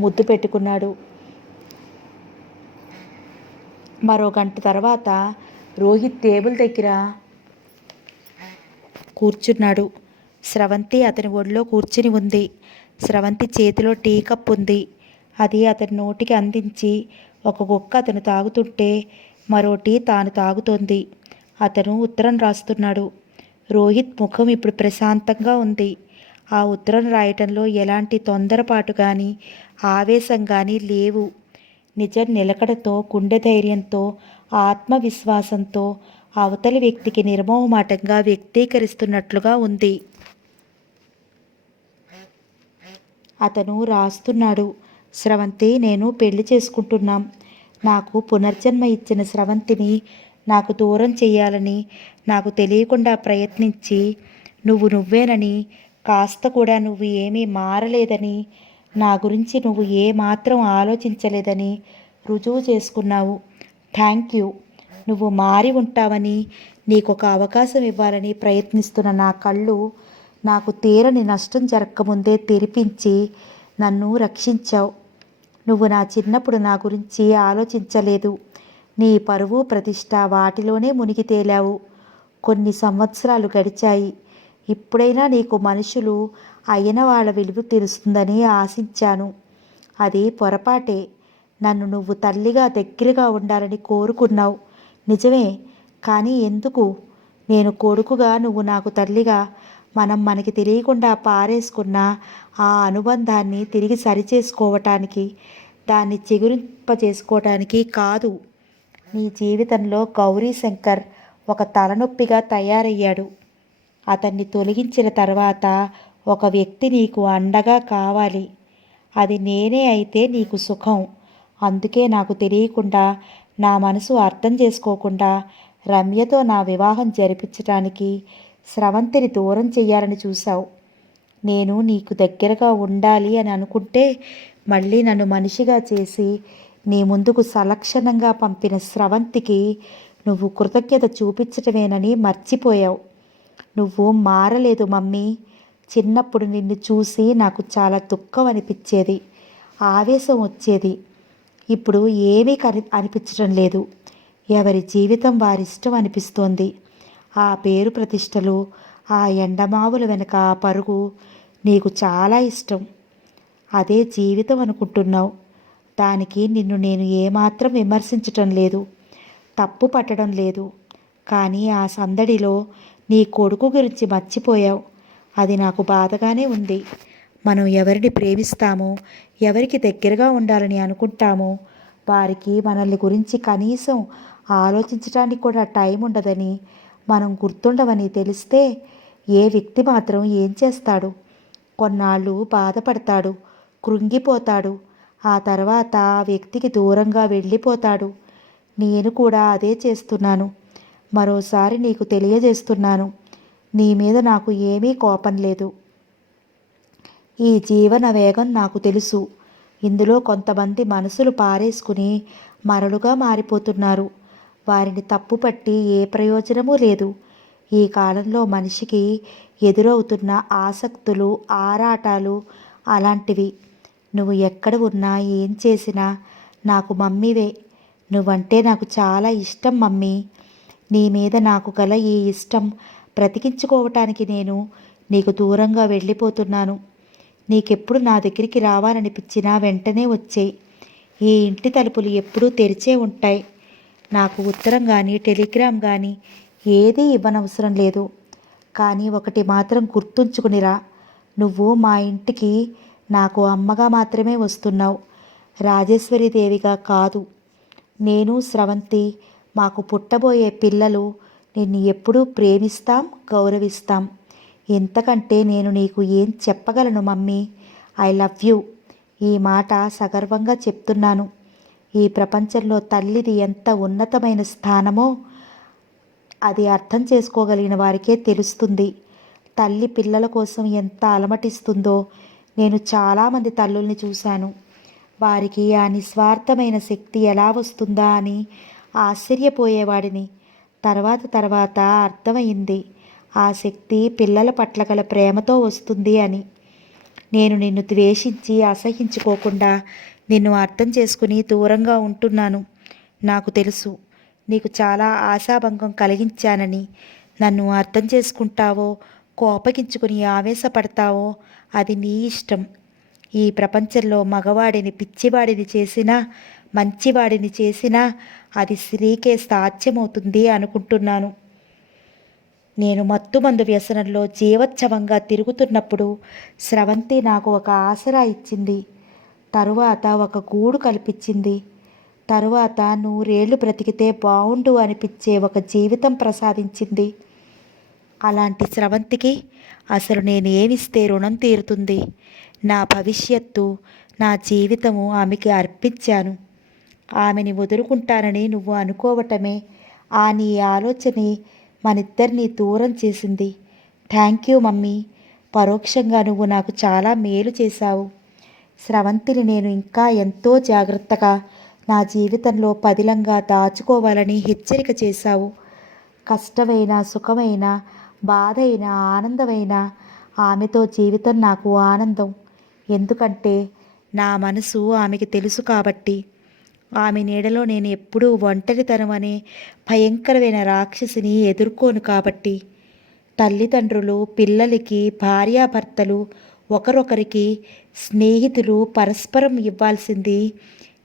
ముద్దు పెట్టుకున్నాడు. మరో గంట తర్వాత రోహిత్ టేబుల్ దగ్గర కూర్చున్నాడు. స్రవంతి అతని ఒడిలో కూర్చుని ఉంది. స్రవంతి చేతిలో టీ కప్ ఉంది. అది అతని నోటికి అందించి ఒక గుక్క అతను తాగుతుంటే మరో టీ తాను తాగుతోంది. అతను ఉత్తరం రాస్తున్నాడు. రోహిత్ ముఖం ఇప్పుడు ప్రశాంతంగా ఉంది. ఆ ఉత్తరం రాయటంలో ఎలాంటి తొందరపాటు కానీ ఆవేశం కానీ లేవు. నిజం నిలకడతో, గుండె ధైర్యంతో, ఆత్మవిశ్వాసంతో అవతలి వ్యక్తికి నిర్మోహమాటంగా వ్యక్తీకరిస్తున్నట్లుగా ఉంది. అతను రాస్తున్నాడు. స్రవంతి, నేను పెళ్లి చేసుకుంటున్నాం. నాకు పునర్జన్మ ఇచ్చిన స్రవంతిని నాకు దూరం చేయాలని నాకు తెలియకుండా ప్రయత్నించి నువ్వేనని, కాస్త కూడా నువ్వు ఏమీ మారలేదని, నా గురించి నువ్వు ఏమాత్రం ఆలోచించలేదని రుజువు చేసుకున్నావు. Thank you. నువ్వు మారి ఉంటావని, నీకొక అవకాశం ఇవ్వాలని ప్రయత్నిస్తున్న నా కళ్ళు నాకు తీరని నష్టం జరగకముందే తెరిపించి నన్ను రక్షించావు. నువ్వు నా చిన్నప్పుడు నా గురించి ఆలోచించలేదు. నీ పరువు ప్రతిష్ట వాటిలోనే మునిగి తేలావు. కొన్ని సంవత్సరాలు గడిచాయి. ఇప్పుడైనా నీకు మనుషులు అయిన వాళ్ళ విలువ తెలుస్తుందని ఆశించాను. అది పొరపాటే. నన్ను నువ్వు తల్లిగా దగ్గరగా ఉండాలని కోరుకున్నావు, నిజమే. కానీ ఎందుకు? నేను కొడుకుగా, నువ్వు నాకు తల్లిగా, మనం మనకి తెలియకుండా పారేసుకున్న ఆ అనుబంధాన్ని తిరిగి సరిచేసుకోవటానికి, దాన్ని చిగురింపచేసుకోవటానికి కాదు. నీ జీవితంలో గౌరీశంకర్ ఒక తలనొప్పిగా తయారయ్యాడు. అతన్ని తొలగించిన తర్వాత ఒక వ్యక్తి నీకు అండగా కావాలి. అది నేనే అయితే నీకు సుఖం. అందుకే నాకు తెలియకుండా, నా మనసు అర్థం చేసుకోకుండా రమ్యతో నా వివాహం జరిపించటానికి స్రవంతిని దూరం చెయ్యాలని చూశావు. నేను నీకు దగ్గరగా ఉండాలి అని అనుకుంటే మళ్ళీ నన్ను మనిషిగా చేసి నీ ముందుకు సలక్షణంగా పంపిన స్రవంతికి నువ్వు కృతజ్ఞత చూపించటమేనని మర్చిపోయావు. నువ్వు మారలేదు మమ్మీ. చిన్నప్పుడు నిన్ను చూసి నాకు చాలా దుఃఖం అనిపించేది, ఆవేశం వచ్చేది. ఇప్పుడు ఏమీ అనిపించడం లేదు. ఎవరి జీవితం వారిష్టం అనిపిస్తోంది. ఆ పేరు ప్రతిష్టలు, ఆ ఎండమావుల వెనక ఆ పరుగు నీకు చాలా ఇష్టం. అదే జీవితం అనుకుంటున్నావు. దానికి నిన్ను నేను ఏమాత్రం విమర్శించటం లేదు, తప్పు పట్టడం లేదు. కానీ ఆ సందడిలో నీ కొడుకు గురించి మర్చిపోయావు. అది నాకు బాధగానే ఉంది. మనం ఎవరిని ప్రేమిస్తామో, ఎవరికి దగ్గరగా ఉండాలని అనుకుంటామో వారికి మనల్ని గురించి కనీసం ఆలోచించడానికి కూడా టైం ఉండదని, మనం గుర్తుండవని తెలిస్తే ఏ వ్యక్తి మాత్రం ఏం చేస్తాడు? కొన్నాళ్ళు బాధపడతాడు, కృంగిపోతాడు. ఆ తర్వాత ఆ వ్యక్తికి దూరంగా వెళ్ళిపోతాడు. నేను కూడా అదే చేస్తున్నాను. మరోసారి నీకు తెలియజేస్తున్నాను, నీ మీద నాకు ఏమీ కోపం లేదు. ఈ జీవన వేగం నాకు తెలుసు. ఇందులో కొంతమంది మనసులు పారేసుకుని మరలుగా మారిపోతున్నారు. వారిని తప్పుపట్టి ఏ ప్రయోజనమూ లేదు. ఈ కాలంలో మనిషికి ఎదురవుతున్న ఆసక్తులు, ఆరాటాలు అలాంటివి. నువ్వు ఎక్కడ ఉన్నా, ఏం చేసినా నాకు మమ్మీవే. నువ్వంటే నాకు చాలా ఇష్టం మమ్మీ. నీ మీద నాకు గల ఈ ఇష్టం బ్రతికించుకోవటానికి నేను నీకు దూరంగా వెళ్ళిపోతున్నాను. నీకెప్పుడు నా దగ్గరికి రావాలనిపించినా వెంటనే వచ్చేయి. ఈ ఇంటి తలుపులు ఎప్పుడూ తెరిచే ఉంటాయి. నాకు ఉత్తరం కానీ టెలిగ్రామ్ కానీ ఏదీ ఇవ్వనవసరం లేదు. కానీ ఒకటి మాత్రం గుర్తుంచుకునిరా, నువ్వు మా ఇంటికి నాకు అమ్మగా మాత్రమే వస్తున్నావు, రాజేశ్వరీదేవిగా కాదు. నేను స్రవంతి, మాకు పుట్టబోయే పిల్లలు నిన్ను ఎప్పుడూ ప్రేమిస్తాం, గౌరవిస్తాం. ఎంతకంటే నేను నీకు ఏం చెప్పగలను మమ్మీ. I love you. ఈ మాట సగర్వంగా చెప్తున్నాను. ఈ ప్రపంచంలో తల్లిది ఎంత ఉన్నతమైన స్థానమో అది అర్థం చేసుకోగలిగిన వారికే తెలుస్తుంది. తల్లి పిల్లల కోసం ఎంత అలమటిస్తుందో నేను చాలామంది తల్లుల్ని చూశాను. వారికి ఆ నిస్వార్థమైన శక్తి ఎలా వస్తుందా అని ఆశ్చర్యపోయేవాడిని. తర్వాత అర్థమైంది, ఆ శక్తి పిల్లల పట్ల గల ప్రేమతో వస్తుంది అని. నేను నిన్ను ద్వేషించి అసహించుకోకుండా నిన్ను అర్థం చేసుకుని దూరంగా ఉంటున్నాను. నాకు తెలుసు నీకు చాలా ఆశాభంగం కలిగించానని. నన్ను అర్థం చేసుకుంటావో కోపగించుకుని ఆవేశపడతావో అది నీ ఇష్టం. ఈ ప్రపంచంలో మగవాడిని పిచ్చివాడిని చేసినా మంచివాడిని చేసినా అది స్త్రీకే సాధ్యమవుతుంది అనుకుంటున్నాను. నేను మత్తుమందు వ్యసనంలో జీవోత్సవంగా తిరుగుతున్నప్పుడు స్రవంతి నాకు ఒక ఆసరా ఇచ్చింది. తరువాత ఒక గూడు కల్పించింది. తరువాత 100 ఏళ్ళు బ్రతికితే బావుండు అనిపించే ఒక జీవితం ప్రసాదించింది. అలాంటి స్రవంతికి అసలు నేను ఏమిస్తే రుణం తీరుతుంది? నా భవిష్యత్తు, నా జీవితము ఆమెకి అర్పించాను. ఆమెని వదులుకుంటానని నువ్వు అనుకోవటమే ఆ నీ ఆలోచనే మనిద్దరినీ దూరం చేసింది. Thank you mummy. పరోక్షంగా నువ్వు నాకు చాలా మేలు చేశావు. స్రవంతిని నేను ఇంకా ఎంతో జాగ్రత్తగా నా జీవితంలో పదిలంగా దాచుకోవాలని హెచ్చరిక చేశావు. కష్టమైన, సుఖమైన, బాధైన, ఆనందమైన ఆమెతో జీవితం నాకు ఆనందం. ఎందుకంటే నా మనసు ఆమెకి తెలుసు కాబట్టి. ఆమె నీడలో నేను ఎప్పుడూ ఒంటరితనం అనే భయంకరమైన రాక్షసిని ఎదుర్కోను కాబట్టి. తల్లిదండ్రులు పిల్లలకి, భార్యాభర్తలు ఒకరొకరికి స్నేహితులు పరస్పరం ఇవ్వాల్సింది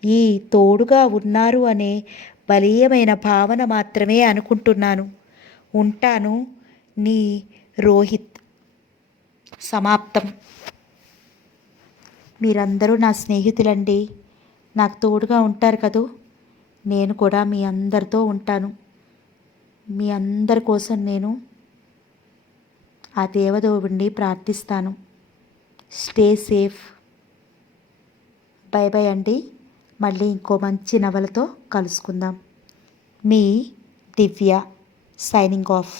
ఈ తోడుగా ఉన్నారు అనే బలీయమైన భావన మాత్రమే అనుకుంటున్నాను. ఉంటాను. నీ రోహిత్. సమాప్తం. మీరందరూ నా స్నేహితులండి. నాకు తోడుగా ఉంటారు కదూ. నేను కూడా మీ అందరితో ఉంటాను. మీ అందరి కోసం నేను ఆ దేవదేవుడిని ప్రార్థిస్తాను. Stay safe. బై బై అండి. మళ్ళీ ఇంకో మంచి నవలతో కలుసుకుందాం. మీ దివ్య సైనింగ్ ఆఫ్.